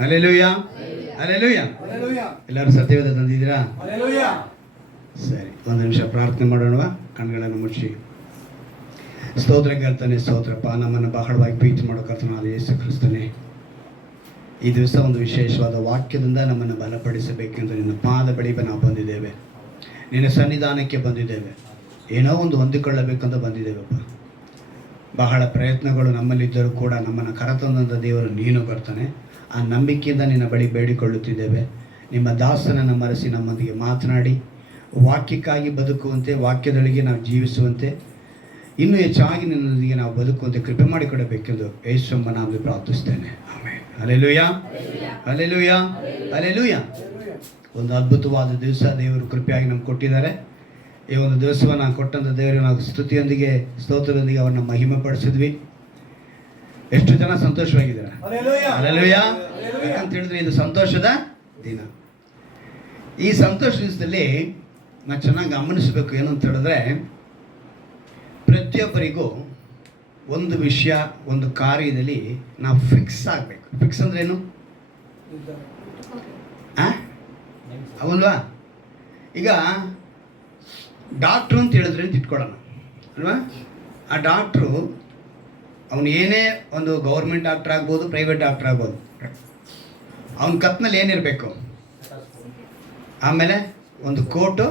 Hallelujah, hallelujah. ಎಲ್ಲರೂ ಸತ್ಯವೇದ ತಂದಿದ್ದೀರಾ? ಸರಿ, ಒಂದು ನಿಮಿಷ ಪ್ರಾರ್ಥನೆ ಮಾಡೋಣ. ಕಣ್ಗಳನ್ನು ಮುಚ್ಚಿ. ಸ್ತೋತ್ರ ಕರ್ತನೆ, ಸ್ತೋತ್ರಪ್ಪ. ನಮ್ಮನ್ನು ಬಹಳವಾಗಿ ಪ್ರೀತಿ ಮಾಡೋ ಕರ್ತನಾದ ಯೇಸು ಕ್ರಿಸ್ತನೇ, ಈ ದಿವಸ ಒಂದು ವಿಶೇಷವಾದ ವಾಕ್ಯದಿಂದ ನಮ್ಮನ್ನು ಬಲಪಡಿಸಬೇಕೆಂದು ನಿನ್ನ ಪಾದ ಬಳಿಗೆ ನಾವು ಬಂದಿದ್ದೇವೆ. ನಿನ್ನ ಸನ್ನಿಧಾನಕ್ಕೆ ಬಂದಿದ್ದೇವೆ. ಏನೋ ಒಂದು ಹೊಂದಿಕೊಳ್ಳಬೇಕಂತ ಬಂದಿದ್ದೇವಪ್ಪ. ಬಹಳ ಪ್ರಯತ್ನಗಳು ನಮ್ಮಲ್ಲಿದ್ದರೂ ಕೂಡ ನಮ್ಮನ್ನು ಕರೆತಂದಂಥ ದೇವರು ನೀನು ಬರ್ತಾನೆ. ಆ ನಂಬಿಕೆಯಿಂದ ನಿನ್ನ ಬಳಿ ಬೇಡಿಕೊಳ್ಳುತ್ತಿದ್ದೇವೆ. ನಿಮ್ಮ ದಾಸನನ್ನು ಮರೆಸಿ ನಮ್ಮೊಂದಿಗೆ ಮಾತನಾಡಿ ವಾಕ್ಯಕ್ಕಾಗಿ ಬದುಕುವಂತೆ, ವಾಕ್ಯದೊಳಗೆ ನಾವು ಜೀವಿಸುವಂತೆ, ಇನ್ನೂ ಹೆಚ್ಚಾಗಿ ನಿನ್ನೊಂದಿಗೆ ನಾವು ಬದುಕುವಂತೆ ಕೃಪೆ ಮಾಡಿಕೊಡಬೇಕೆಂದು ಯೇಸುವಿನ ನಾಮದಲ್ಲಿ ಪ್ರಾರ್ಥಿಸ್ತೇನೆ. ಆಮೆನ್. Hallelujah, hallelujah, hallelujah. ಒಂದು ಅದ್ಭುತವಾದ ದಿವಸ ದೇವರು ಕೃಪೆಯಾಗಿ ನಮ್ಗೆ ಕೊಟ್ಟಿದ್ದಾರೆ. ಈ ಒಂದು ದಿವಸವನ್ನು ಕೊಟ್ಟಂಥ ದೇವರು ನಾವು ಸ್ತುತಿಯೊಂದಿಗೆ, ಸ್ತೋತ್ರದೊಂದಿಗೆ ಅವರನ್ನ ಮಹಿಮೆ ಪಡಿಸಿದ್ವಿ. ಎಷ್ಟು ಜನ ಸಂತೋಷವಾಗಿದ್ದಾರೆ? ಹಲ್ಲೆಲೂಯಾ. ಯಾಕಂತ ಹೇಳಿದ್ರೆ ಇದು ಸಂತೋಷದ ದಿನ. ಈ ಸಂತೋಷ ದಿವಸದಲ್ಲಿ ನಾವು ಚೆನ್ನಾಗಿ ಗಮನಿಸಬೇಕು. ಏನಂತ ಹೇಳಿದ್ರೆ, ಪ್ರತಿಯೊಬ್ಬರಿಗೂ ಒಂದು ವಿಷಯ, ಒಂದು ಕಾರ್ಯದಲ್ಲಿ ನಾವು ಫಿಕ್ಸ್ ಆಗಬೇಕು. ಫಿಕ್ಸ್ ಅಂದ್ರೆ ಏನು? ಅವಲ್ವಾ? ಈಗ ಡಾಕ್ಟ್ರು ಅಂತ ಹೇಳಿದ್ರೆ ಅಂತ ಇಟ್ಕೊಳ್ಳೋಣ ಅಲ್ವಾ? ಆ ಡಾಕ್ಟ್ರು ಅವನು ಏನೇ ಒಂದು ಗೌರ್ಮೆಂಟ್ ಡಾಕ್ಟ್ರ್ ಆಗ್ಬೋದು, ಪ್ರೈವೇಟ್ ಡಾಕ್ಟ್ರ್ ಆಗ್ಬೋದು, ಅವನ ಕತ್ನಲ್ಲಿ ಏನಿರಬೇಕು? ಆಮೇಲೆ ಒಂದು ಕೋಟು,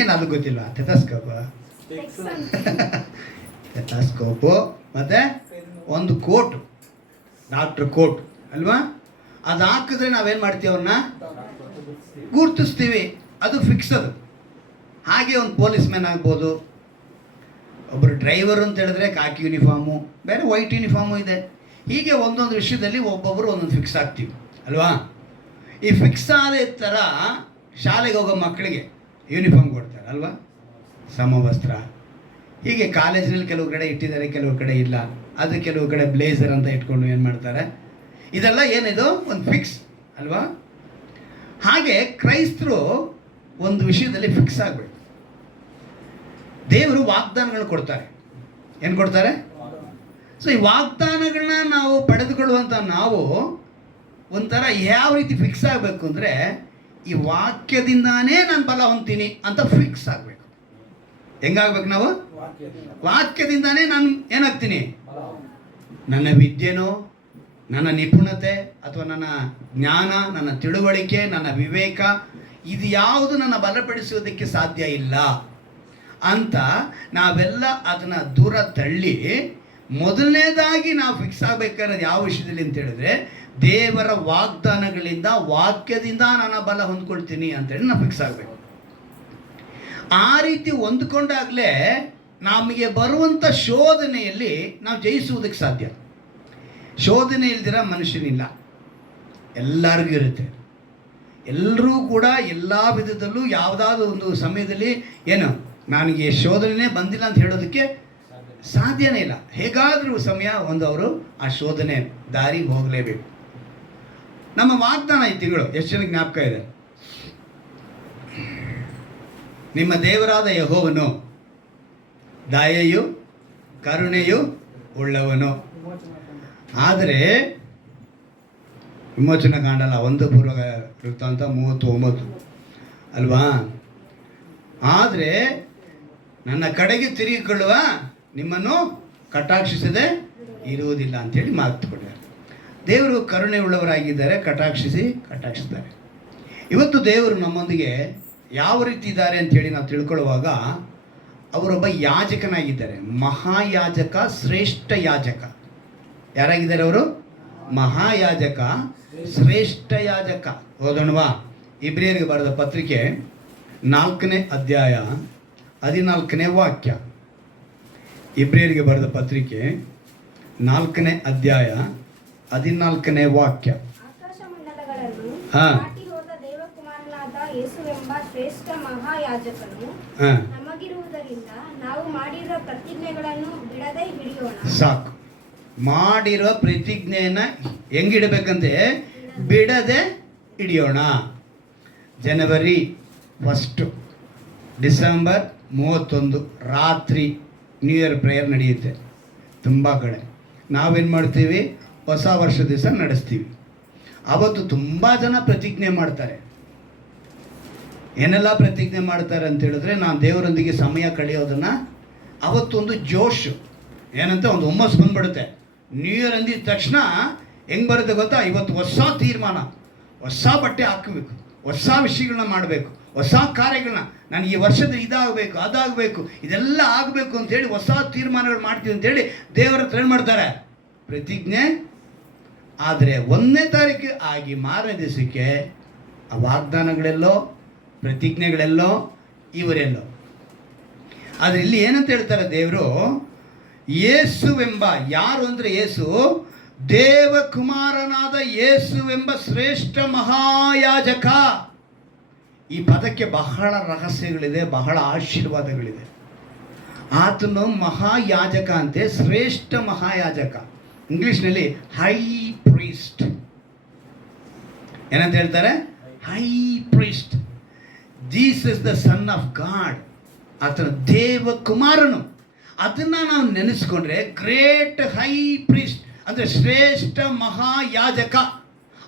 ಏನದು ಗೊತ್ತಿಲ್ಲ, ಟೆಥಾಸ್ಕೋಪು ಮತ್ತು ಒಂದು ಕೋಟು, ಡಾಕ್ಟ್ರ್ ಕೋಟ್ ಅಲ್ವಾ? ಅದು ಹಾಕಿದ್ರೆ ನಾವೇನು ಮಾಡ್ತೀವಿ? ಅವ್ರನ್ನ ಗುರುತಿಸ್ತೀವಿ. ಅದು ಫಿಕ್ಸ್. ಅದು ಹಾಗೆ ಒಂದು ಪೊಲೀಸ್ ಮ್ಯಾನ್ ಆಗ್ಬೋದು, ಒಬ್ಬರು ಡ್ರೈವರು ಅಂತ ಹೇಳಿದ್ರೆ ಕಾಕಿ ಯೂನಿಫಾರ್ಮು, ಬೇರೆ ವೈಟ್ ಯೂನಿಫಾರ್ಮು ಇದೆ. ಹೀಗೆ ಒಂದೊಂದು ವಿಷಯದಲ್ಲಿ ಒಬ್ಬೊಬ್ಬರು ಒಂದೊಂದು ಫಿಕ್ಸ್ ಆಗ್ತೀವಿ ಅಲ್ವಾ? ಈ ಫಿಕ್ಸ್ ಆದ ಥರ ಶಾಲೆಗೆ ಹೋಗೋ ಮಕ್ಕಳಿಗೆ ಯೂನಿಫಾರ್ಮ್ ಕೊಡ್ತಾರೆ ಅಲ್ವಾ? ಸಮವಸ್ತ್ರ. ಹೀಗೆ ಕಾಲೇಜಿನಲ್ಲಿ ಕೆಲವು ಕಡೆ ಇಟ್ಟಿದ್ದಾರೆ, ಕೆಲವು ಕಡೆ ಇಲ್ಲ. ಅದು ಕೆಲವು ಕಡೆ ಬ್ಲೇಸರ್ ಅಂತ ಇಟ್ಕೊಂಡು ಏನು ಮಾಡ್ತಾರೆ. ಇದೆಲ್ಲ ಏನಿದು? ಒಂದು ಫಿಕ್ಸ್ ಅಲ್ವಾ? ಹಾಗೆ ಕ್ರೈಸ್ತರು ಒಂದು ವಿಷಯದಲ್ಲಿ ಫಿಕ್ಸ್ ಆಗಬೇಕು. ದೇವರು ವಾಗ್ದಾನಗಳು ಕೊಡ್ತಾರೆ. ಏನು ಕೊಡ್ತಾರೆ? ಸೊ ಈ ವಾಗ್ದಾನಗಳನ್ನ ನಾವು ಪಡೆದುಕೊಳ್ಳುವಂಥ ನಾವು ಒಂಥರ ಯಾವ ರೀತಿ ಫಿಕ್ಸ್ ಆಗಬೇಕು ಅಂದರೆ, ಈ ವಾಕ್ಯದಿಂದಾನೇ ನಾನು ಬಲ ಹೊಂದ್ತೀನಿ ಅಂತ ಫಿಕ್ಸ್ ಆಗಬೇಕು. ಹೆಂಗಾಗ್ಬೇಕು ನಾವು? ವಾಕ್ಯದಿಂದಾನೇ ನಾನು ಏನಾಗ್ತೀನಿ? ನನ್ನ ವಿದ್ಯೆನೋ, ನನ್ನ ನಿಪುಣತೆ, ಅಥವಾ ನನ್ನ ಜ್ಞಾನ, ನನ್ನ ತಿಳುವಳಿಕೆ, ನನ್ನ ವಿವೇಕ, ಇದು ಯಾವುದು ನನ್ನ ಬಲಪಡಿಸುವುದಕ್ಕೆ ಸಾಧ್ಯ ಇಲ್ಲ ಅಂತ ನಾವೆಲ್ಲ ಅದನ್ನು ದೂರ ತಳ್ಳಿ, ಮೊದಲನೇದಾಗಿ ನಾವು ಫಿಕ್ಸ್ ಆಗಬೇಕಾದ್ರೆ ಯಾವ ವಿಷಯದಲ್ಲಿ ಅಂತ ಹೇಳಿದ್ರೆ, ದೇವರ ವಾಗ್ದಾನಗಳಿಂದ, ವಾಕ್ಯದಿಂದ ನಾನು ಬಲ ಹೊಂದ್ಕೊಳ್ತೀನಿ ಅಂತೇಳಿ ನಾವು ಫಿಕ್ಸ್ ಆಗಬೇಕು. ಆ ರೀತಿ ಹೊಂದ್ಕೊಂಡಾಗಲೇ ನಮಗೆ ಬರುವಂಥ ಶೋಧನೆಯಲ್ಲಿ ನಾವು ಜಯಿಸುವುದಕ್ಕೆ ಸಾಧ್ಯ. ಶೋಧನೆ ಇಲ್ದಿರ ಮನುಷ್ಯನಿಲ್ಲ, ಎಲ್ಲರಿಗೂ ಇರುತ್ತೆ. ಎಲ್ಲರೂ ಕೂಡ ಎಲ್ಲ ವಿಧದಲ್ಲೂ ಯಾವುದಾದ್ರೂ ಒಂದು ಸಮಯದಲ್ಲಿ ಏನು ನನಗೆ ಶೋಧನೆ ಬಂದಿಲ್ಲ ಅಂತ ಹೇಳೋದಕ್ಕೆ ಸಾಧ್ಯನೇ ಇಲ್ಲ. ಹೇಗಾದರೂ ಸಮಯ ಒಂದು ಅವರು ಆ ಶೋಧನೆ ದಾರಿ ಹೋಗಲೇಬೇಕು. ನಮ್ಮ ವಾಗ್ದಾನ ಈ ತಿಂಗಳು ಎಷ್ಟು ಜನಕ್ಕೆ ಜ್ಞಾಪಕ ಇದೆ? ನಿಮ್ಮ ದೇವರಾದ ಯೆಹೋವನು ದಯೆಯು ಕರುಣೆಯು ಉಳ್ಳವನು. ಆದರೆ ವಿಮೋಚನಾ ಕಾಂಡಲ್ಲ 1 ಪೂರ್ವ ವೃತ್ತಾಂತ 39 ಅಲ್ವಾ? ಆದರೆ ನನ್ನ ಕಡೆಗೆ ತಿರುಗಿಕೊಳ್ಳುವ ನಿಮ್ಮನ್ನು ಕಟಾಕ್ಷಿಸದೆ ಇರುವುದಿಲ್ಲ ಅಂಥೇಳಿ ಮಾತು ಕೊಟ್ಟಿದ್ದಾರೆ. ದೇವರು ಕರುಣೆ ಉಳ್ಳವರಾಗಿದ್ದಾರೆ, ಕಟಾಕ್ಷಿಸ್ತಾರೆ. ಇವತ್ತು ದೇವರು ನಮ್ಮೊಂದಿಗೆ ಯಾವ ರೀತಿ ಇದ್ದಾರೆ ಅಂಥೇಳಿ ನಾವು ತಿಳ್ಕೊಳ್ಳುವಾಗ, ಅವರೊಬ್ಬ ಯಾಜಕನಾಗಿದ್ದಾರೆ. ಮಹಾಯಾಜಕ, ಶ್ರೇಷ್ಠ ಯಾಜಕ. ಯಾರಾಗಿದ್ದಾರೆ ಅವರು? ಮಹಾಯಾಜಕ, ಶ್ರೇಷ್ಠ ಯಾಜಕ. ಓದೋಣವಾ? ಇಬ್ರಿಯರಿಗೆ ಬರೆದ ಪತ್ರಿಕೆ 4ನೇ ಅಧ್ಯಾಯ 14ನೇ ವಾಕ್ಯ. ಇಬ್ರಿಯರಿಗೆ ಬರೆದ ಪತ್ರಿಕೆ 4ನೇ ಅಧ್ಯಾಯ 14ನೇ ವಾಕ್ಯ. ಸಾಕು. ಮಾಡಿರೋ ಪ್ರತಿಜ್ಞೆಯನ್ನು ಹೆಂಗಿಡಬೇಕಂತೆ? ಬಿಡದೆ ಹಿಡಿಯೋಣ. ಜನವರಿ 1, ಡಿಸೆಂಬರ್ 31 ರಾತ್ರಿ ನ್ಯೂ ಇಯರ್ ಪ್ರೇಯರ್ ನಡೆಯುತ್ತೆ ತುಂಬ ಕಡೆ. ನಾವೇನು ಮಾಡ್ತೀವಿ, ಹೊಸ ವರ್ಷ ದಿವಸ ನಡೆಸ್ತೀವಿ. ಅವತ್ತು ತುಂಬ ಜನ ಪ್ರತಿಜ್ಞೆ ಮಾಡ್ತಾರೆ. ಏನೆಲ್ಲ ಪ್ರತಿಜ್ಞೆ ಮಾಡ್ತಾರೆ ಅಂತ ಹೇಳಿದ್ರೆ, ನಾನು ದೇವರೊಂದಿಗೆ ಸಮಯ ಕಳೆಯೋದನ್ನು, ಅವತ್ತೊಂದು ಜೋಶ್ ಏನಂತ ಒಂದು ಹುಮ್ಮಸ್ ಬಂದ್ಬಿಡುತ್ತೆ. ನ್ಯೂ ಇಯರ್ ಅಂದಿದ ತಕ್ಷಣ ಹೆಂಗೆ ಬರುತ್ತೆ ಗೊತ್ತಾ, ಇವತ್ತು ಹೊಸ ತೀರ್ಮಾನ, ಹೊಸ ಬಟ್ಟೆ ಹಾಕಬೇಕು, ಹೊಸ ವಿಷಯಗಳನ್ನ ಮಾಡಬೇಕು, ಹೊಸ ಕಾರ್ಯಗಳನ್ನ, ನಾನು ಈ ವರ್ಷದ ಇದಾಗಬೇಕು, ಅದಾಗಬೇಕು, ಇದೆಲ್ಲ ಆಗಬೇಕು ಅಂತೇಳಿ ಹೊಸ ತೀರ್ಮಾನಗಳು ಮಾಡ್ತೀವಿ ಅಂತೇಳಿ ದೇವರ ಹತ್ರ ಏನು ಮಾಡ್ತಾರೆ, ಪ್ರತಿಜ್ಞೆ. ಆದರೆ 1ನೇ ತಾರೀಕು ಆಗಿ ಮಾರನೇ ದಿವಸಕ್ಕೆ ಆ ವಾಗ್ದಾನಗಳೆಲ್ಲೋ, ಪ್ರತಿಜ್ಞೆಗಳೆಲ್ಲೋ, ಇವರೆಲ್ಲೋ. ಆದರೆ ಇಲ್ಲಿ ಏನಂತ ಹೇಳ್ತಾರೆ ದೇವರು, ಯೇಸುವೆಂಬ, ಯಾರು ಅಂದರೆ ಯೇಸು, ದೇವಕುಮಾರನಾದ ಯೇಸುವೆಂಬ ಶ್ರೇಷ್ಠ ಮಹಾಯಾಜಕ. ಈ ಪದಕ್ಕೆ ಬಹಳ ರಹಸ್ಯಗಳಿದೆ, ಬಹಳ ಆಶೀರ್ವಾದಗಳಿದೆ. ಆತನು ಮಹಾಯಾಜಕ ಅಂತೆ, ಶ್ರೇಷ್ಠ ಮಹಾಯಾಜಕ. ಇಂಗ್ಲಿಷ್ನಲ್ಲಿ ಹೈ ಪ್ರೀಸ್ಟ್ ಏನಂತ ಹೇಳ್ತಾರೆ, high priest. This is the son of god. ಆತನ ದೇವಕುಮಾರನು. ಅದನ್ನು ನಾವು ನೆನೆಸ್ಕೊಂಡ್ರೆ ಗ್ರೇಟ್ ಹೈ ಪ್ರೀಸ್ಟ್ ಅಂದರೆ ಶ್ರೇಷ್ಠ ಮಹಾಯಾಜಕ.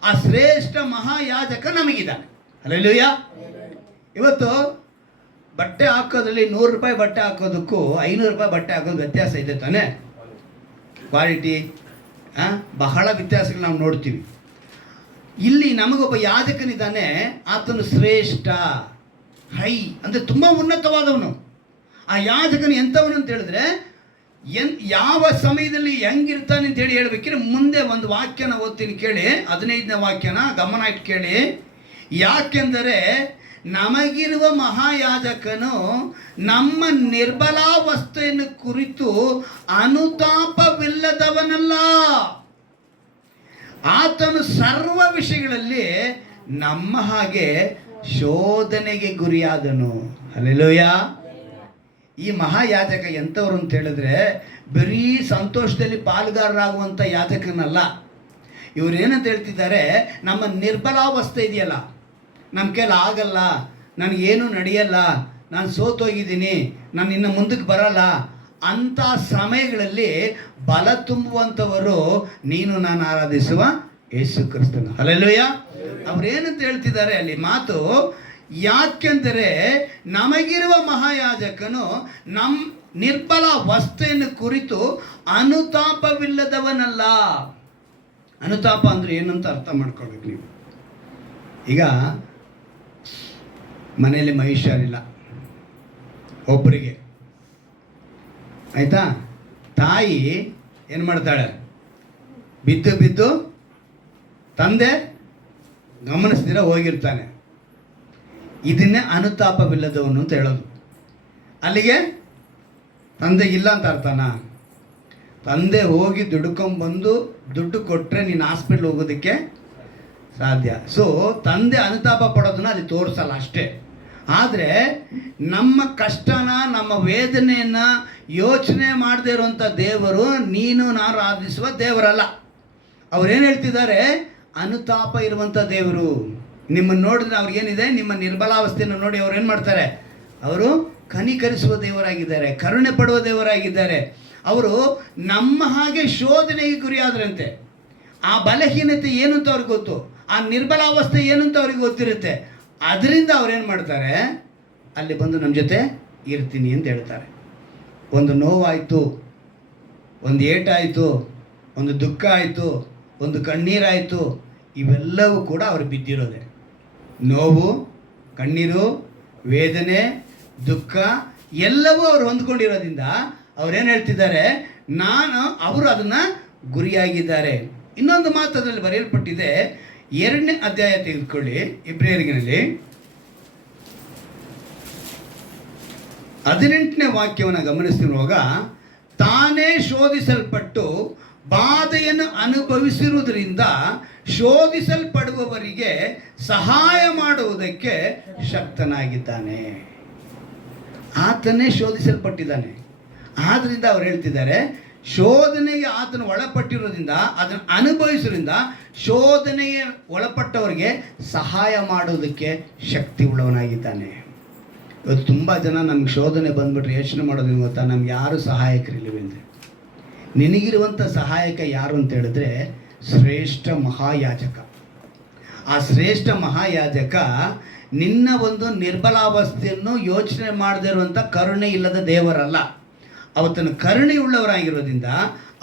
ಆ ಶ್ರೇಷ್ಠ ಮಹಾಯಾಜಕ ನಮಗಿದ್ದಾನೆ. ಹಲ್ಲೆಲೂಯಾ. ಇವತ್ತು ಬಟ್ಟೆ ಹಾಕೋದ್ರಲ್ಲಿ ₹100 ಬಟ್ಟೆ ಹಾಕೋದಕ್ಕೂ ₹500 ಬಟ್ಟೆ ಹಾಕೋದು ವ್ಯತ್ಯಾಸ ಇದೆ ತಾನೆ. ಕ್ವಾಲಿಟಿ ಬಹಳ ವ್ಯತ್ಯಾಸಗಳು ನಾವು ನೋಡ್ತೀವಿ. ಇಲ್ಲಿ ನಮಗೊಬ್ಬ ಯಾಜಕನಿದ್ದಾನೆ, ಆತನು ಶ್ರೇಷ್ಠ, ಹೈ ಅಂದರೆ ತುಂಬ ಉನ್ನತವಾದವನು. ಆ ಯಾಜಕನು ಎಂಥವನು ಅಂತ ಹೇಳಿದ್ರೆ, ಯಾವ ಸಮಯದಲ್ಲಿ ಹೆಂಗಿರ್ತಾನೆ ಅಂತೇಳಿ ಹೇಳ್ಬೇಕಿದ್ರೆ, ಮುಂದೆ ಒಂದು ವಾಕ್ಯನ ಓದ್ತೀನಿ ಕೇಳಿ, 15ನೇ ವಾಕ್ಯನ ಗಮನ ಇಟ್ಟು ಕೇಳಿ. ಯಾಕೆಂದರೆ ನಮಗಿರುವ ಮಹಾಯಾಜಕನು ನಮ್ಮ ನಿರ್ಬಲಾವಸ್ಥೆಯನ್ನು ಕುರಿತು ಅನುತಾಪವಿಲ್ಲದವನಲ್ಲ. ಆತನು ಸರ್ವ ವಿಷಯಗಳಲ್ಲಿ ನಮ್ಮ ಹಾಗೆ ಶೋಧನೆಗೆ ಗುರಿಯಾದನು. ಹಲ್ಲೆಲೂಯಾ. ಈ ಮಹಾಯಾಜಕ ಎಂಥವ್ರು ಅಂತ ಹೇಳಿದ್ರೆ, ಬರೀ ಸಂತೋಷದಲ್ಲಿ ಪಾಲುಗಾರರಾಗುವಂಥ ಯಾಜಕನಲ್ಲ. ಇವ್ರು ಏನಂತ ಹೇಳ್ತಿದ್ದಾರೆ, ನಮ್ಮ ನಿರ್ಬಲಾವಸ್ಥೆ ಇದೆಯಲ್ಲ, ನಮ್ಮ ಕೈಲಿ ಆಗಲ್ಲ, ನನಗೇನು ನಡೆಯಲ್ಲ, ನಾನು ಸೋತೋಗಿದ್ದೀನಿ, ನಾನು ಇನ್ನು ಮುಂದಕ್ಕೆ ಬರಲ್ಲ ಅಂಥ ಸಮಯಗಳಲ್ಲಿ ಬಲ ತುಂಬುವಂಥವರು ನೀನು ನಾನು ಆರಾಧಿಸುವ ಯೇಸು ಕ್ರಿಸ್ತನು. ಹಲ್ಲೆಲೂಯಾ. ಅವ್ರೇನಂತ ಹೇಳ್ತಿದ್ದಾರೆ ಅಲ್ಲಿ ಮಾತು, ಯಾಕೆಂದರೆ ನಮಗಿರುವ ಮಹಾಯಾಜಕನು ನಮ್ಮ ನಿರ್ಬಲ ವಸ್ತೆಯನ್ನು ಕುರಿತು ಅನುತಾಪವಿಲ್ಲದವನಲ್ಲ. ಅನುತಾಪ ಅಂದರೆ ಏನು ಅಂತ ಅರ್ಥ ಮಾಡ್ಕೊಳ್ಬೇಕು ನೀವು. ಈಗ ಮನೆಯಲ್ಲಿ ಮಹಿಷಾರಿಲ್ಲ ಒಬ್ಬರಿಗೆ, ಆಯಿತಾ, ತಾಯಿ ಏನು ಮಾಡ್ತಾಳೆ, ಬಿದ್ದು ಬಿದ್ದು ತಂದೆ ಗಮನಿಸ್ದಿರ ಹೋಗಿರ್ತಾನೆ. ಇದನ್ನೇ ಅನುತಾಪವಿಲ್ಲದವನು ಅಂತ ಹೇಳೋದು. ಅಲ್ಲಿಗೆ ತಂದೆಗಿಲ್ಲ ಅಂತ ಅರ್ಥನಾ? ತಂದೆ ಹೋಗಿ ದುಡ್ಕೊಂಬಂದು ದುಡ್ಡು ಕೊಟ್ಟರೆ ನೀನು ಹಾಸ್ಪಿಟ್ಲ್ ಹೋಗೋದಕ್ಕೆ ಸಾಧ್ಯ. ಸೊ ತಂದೆ ಅನುತಾಪ ಪಡೋದನ್ನ ಅಲ್ಲಿ ತೋರಿಸಲ್ಲ ಅಷ್ಟೇ. ಆದರೆ ನಮ್ಮ ಕಷ್ಟನ, ನಮ್ಮ ವೇದನೆಯನ್ನು ಯೋಚನೆ ಮಾಡದೇ ಇರುವಂಥ ದೇವರು ನೀನು ನಾನು ಆರಾಧಿಸುವ ದೇವರಲ್ಲ. ಅವ್ರೇನು ಹೇಳ್ತಿದ್ದಾರೆ, ಅನುತಾಪ ಇರುವಂಥ ದೇವರು. ನಿಮ್ಮನ್ನು ನೋಡಿದ್ರೆ ಅವ್ರಿಗೇನಿದೆ, ನಿಮ್ಮ ನಿರ್ಬಲಾವಸ್ಥೆಯನ್ನು ನೋಡಿ ಅವ್ರು ಏನು ಮಾಡ್ತಾರೆ, ಅವರು ಕನಿಕರಿಸುವ ದೇವರಾಗಿದ್ದಾರೆ, ಕರುಣೆ ಪಡುವ ದೇವರಾಗಿದ್ದಾರೆ. ಅವರು ನಮ್ಮ ಹಾಗೆ ಶೋಧನೆಗೆ ಗುರಿಯಾದ್ರಂತೆ. ಆ ಬಲಹೀನತೆ ಏನು ಅಂತ ಅವ್ರಿಗೆ ಗೊತ್ತು, ಆ ನಿರ್ಬಲಾವಸ್ಥೆ ಏನು ಅಂತ ಅವ್ರಿಗೆ ಗೊತ್ತಿರುತ್ತೆ. ಅದರಿಂದ ಅವ್ರೇನು ಮಾಡ್ತಾರೆ, ಅಲ್ಲಿ ಬಂದು ನಮ್ಮ ಜೊತೆ ಇರ್ತೀನಿ ಅಂತ ಹೇಳ್ತಾರೆ. ಒಂದು ನೋವಾಯಿತು, ಒಂದು ಏಟಾಯಿತು, ಒಂದು ದುಃಖ ಆಯಿತು, ಒಂದು ಕಣ್ಣೀರಾಯಿತು, ಇವೆಲ್ಲವೂ ಕೂಡ ಅವ್ರು ಬಿದ್ದಿರೋದೆ. ನೋವು, ಕಣ್ಣೀರು, ವೇದನೆ, ದುಃಖ ಎಲ್ಲವೂ ಅವ್ರು ಹೊಂದ್ಕೊಂಡಿರೋದ್ರಿಂದ ಅವ್ರೇನು ಹೇಳ್ತಿದ್ದಾರೆ, ಅವರು ಅದನ್ನು ಗುರಿಯಾಗಿದ್ದಾರೆ. ಇನ್ನೊಂದು ಮಾತು ಅದರಲ್ಲಿ ಬರೆಯಲ್ಪಟ್ಟಿದೆ, 2ನೇ ಅಧ್ಯಾಯ ತೆಗೆದುಕೊಳ್ಳಿ, ಇಬ್ರಿಯರಿನಲ್ಲಿ 18ನೇ ವಾಕ್ಯವನ್ನು ಗಮನಿಸಿರುವಾಗ, ತಾನೇ ಶೋಧಿಸಲ್ಪಟ್ಟು ಬಾಧೆಯನ್ನು ಅನುಭವಿಸಿರುವುದರಿಂದ ಶೋಧಿಸಲ್ಪಡುವವರಿಗೆ ಸಹಾಯ ಮಾಡುವುದಕ್ಕೆ ಶಕ್ತನಾಗಿದ್ದಾನೆ. ಆತನೇ ಶೋಧಿಸಲ್ಪಟ್ಟಿದ್ದಾನೆ. ಆದ್ದರಿಂದ ಅವ್ರು ಹೇಳ್ತಿದ್ದಾರೆ, ಶೋಧನೆಗೆ ಆತನು ಒಳಪಟ್ಟಿರೋದ್ರಿಂದ, ಅದನ್ನು ಅನುಭವಿಸೋದ್ರಿಂದ ಶೋಧನೆಗೆ ಒಳಪಟ್ಟವರಿಗೆ ಸಹಾಯ ಮಾಡೋದಕ್ಕೆ ಶಕ್ತಿ ಉಳ್ಳವನಾಗಿದ್ದಾನೆ. ಇವತ್ತು ತುಂಬ ಜನ ನಮ್ಗೆ ಶೋಧನೆ ಬಂದ್ಬಿಟ್ರೆ ಯೋಚನೆ ಮಾಡೋದೇನು ಗೊತ್ತಾ, ನಮ್ಗೆ ಯಾರು ಸಹಾಯಕರಿಲ್ಲವೆ ಅಂದರೆ, ನಿನಗಿರುವಂಥ ಸಹಾಯಕ ಯಾರು ಅಂತ ಹೇಳಿದ್ರೆ ಶ್ರೇಷ್ಠ ಮಹಾಯಾಜಕ. ಆ ಶ್ರೇಷ್ಠ ಮಹಾಯಾಜಕ ನಿನ್ನ ಒಂದು ನಿರ್ಬಲಾವಸ್ಥೆಯನ್ನು ಯೋಚನೆ ಮಾಡದೇ ಇರುವಂಥ ಕರುಣೆ ಇಲ್ಲದ ದೇವರಲ್ಲ. ಅವತ್ತನ್ನು ಕರುಣೆಯುಳ್ಳವರಾಗಿರೋದ್ರಿಂದ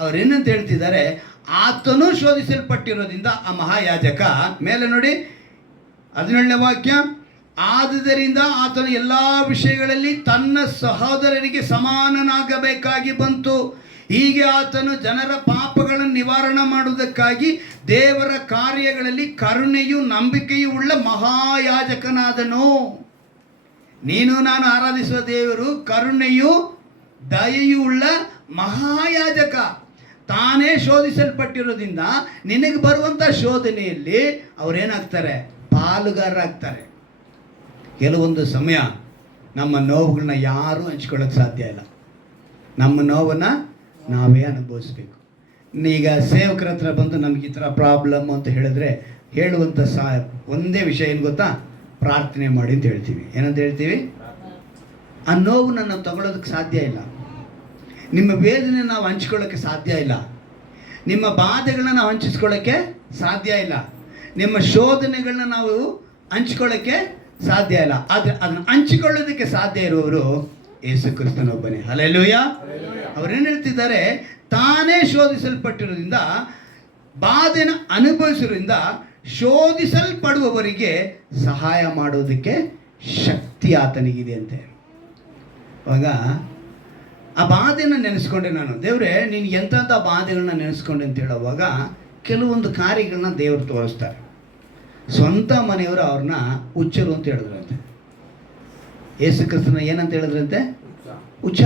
ಅವರೇನಂತ ಹೇಳ್ತಿದ್ದಾರೆ, ಆತನು ಶೋಧಿಸಲ್ಪಟ್ಟಿರೋದ್ರಿಂದ ಆ ಮಹಾಯಾಜಕ ಮೇಲೆ ನೋಡಿ 17ನೇ ವಾಕ್ಯ, ಆದುದರಿಂದ ಆತನು ಎಲ್ಲ ವಿಷಯಗಳಲ್ಲಿ ತನ್ನ ಸಹೋದರರಿಗೆ ಸಮಾನನಾಗಬೇಕಾಗಿ ಬಂತು. ಹೀಗೆ ಆತನು ಜನರ ಪಾಪಗಳನ್ನು ನಿವಾರಣೆ ಮಾಡುವುದಕ್ಕಾಗಿ ದೇವರ ಕಾರ್ಯಗಳಲ್ಲಿ ಕರುಣೆಯು ನಂಬಿಕೆಯೂ ಉಳ್ಳ ಮಹಾಯಾಜಕನಾದನು. ನೀನು ನಾನು ಆರಾಧಿಸುವ ದೇವರು ಕರುಣೆಯು ದಯೆಯೂ ಉಳ್ಳ ಮಹಾಯಾಜಕ. ತಾನೇ ಶೋಧಿಸಲ್ಪಟ್ಟಿರೋದ್ರಿಂದ ನಿನಗೆ ಬರುವಂಥ ಶೋಧನೆಯಲ್ಲಿ ಅವರೇನಾಗ್ತಾರೆ, ಪಾಲುಗಾರರಾಗ್ತಾರೆ. ಕೆಲವೊಂದು ಸಮಯ ನಮ್ಮ ನೋವುಗಳನ್ನ ಯಾರೂ ಹಂಚ್ಕೊಳ್ಳೋಕ್ಕೆ ಸಾಧ್ಯ ಇಲ್ಲ. ನಮ್ಮ ನೋವನ್ನು ನಾವೇ ಅನುಭವಿಸ್ಬೇಕು. ಈಗ ಸೇವಕರ ಹತ್ರ ಬಂದು ನಮ್ಗೆ ಈ ಥರ ಪ್ರಾಬ್ಲಮ್ ಅಂತ ಹೇಳಿದ್ರೆ ಹೇಳುವಂಥ ಒಂದೇ ವಿಷಯ ಏನು ಗೊತ್ತಾ, ಪ್ರಾರ್ಥನೆ ಮಾಡಿ ಅಂತ ಹೇಳ್ತೀವಿ. ಏನಂತ ಹೇಳ್ತೀವಿ? ಆ ನೋವನ್ನು ನಾವು ತಗೊಳ್ಳೋದಕ್ಕೆ ಸಾಧ್ಯ ಇಲ್ಲ. ನಿಮ್ಮ ವೇದನೆ ನಾವು ಹಂಚ್ಕೊಳ್ಳೋಕ್ಕೆ ಸಾಧ್ಯ ಇಲ್ಲ. ನಿಮ್ಮ ಬಾಧೆಗಳನ್ನ ನಾವು ಹಂಚಿಸ್ಕೊಳ್ಳೋಕ್ಕೆ ಸಾಧ್ಯ ಇಲ್ಲ. ನಿಮ್ಮ ಶೋಧನೆಗಳನ್ನ ನಾವು ಹಂಚ್ಕೊಳ್ಳೋಕ್ಕೆ ಸಾಧ್ಯ ಇಲ್ಲ. ಆದರೆ ಅದನ್ನು ಹಂಚಿಕೊಳ್ಳೋದಕ್ಕೆ ಸಾಧ್ಯ ಇರುವವರು ಯೇಸು ಕ್ರಿಸ್ತನೊಬ್ಬನೇ. ಹಲ್ಲೆಲೂಯಾ. ಅವರೇನು ಹೇಳ್ತಿದ್ದಾರೆ, ತಾನೇ ಶೋಧಿಸಲ್ಪಟ್ಟಿರೋದ್ರಿಂದ ಬಾಧೆನ ಅನುಭವಿಸಿರೋದ್ರಿಂದ ಶೋಧಿಸಲ್ಪಡುವವರಿಗೆ ಸಹಾಯ ಮಾಡೋದಕ್ಕೆ ಶಕ್ತಿ ಆತನಿಗಿದೆ ಅಂತೆ. ಅವಾಗ ಆ ಬಾಧೆನ ನೆನೆಸ್ಕೊಂಡೆ ನಾನು, ದೇವರೇ ನೀನು ಎಂಥಂಥ ಬಾಧೆಗಳನ್ನ ನೆನೆಸ್ಕೊಂಡೆ ಅಂತ ಹೇಳುವಾಗ ಕೆಲವೊಂದು ಕಾರ್ಯಗಳನ್ನ ದೇವರು ತೋರಿಸ್ತಾರೆ. ಸ್ವಂತ ಮನೆಯವರು ಅವ್ರನ್ನ ಹುಚ್ಚರು ಅಂತ ಹೇಳಿದ್ರಂತೆ. ಯೇಸು ಕ್ರಿಸ್ತನ ಏನಂತ ಹೇಳಿದ್ರಂತೆ? ಹುಚ್ಚ.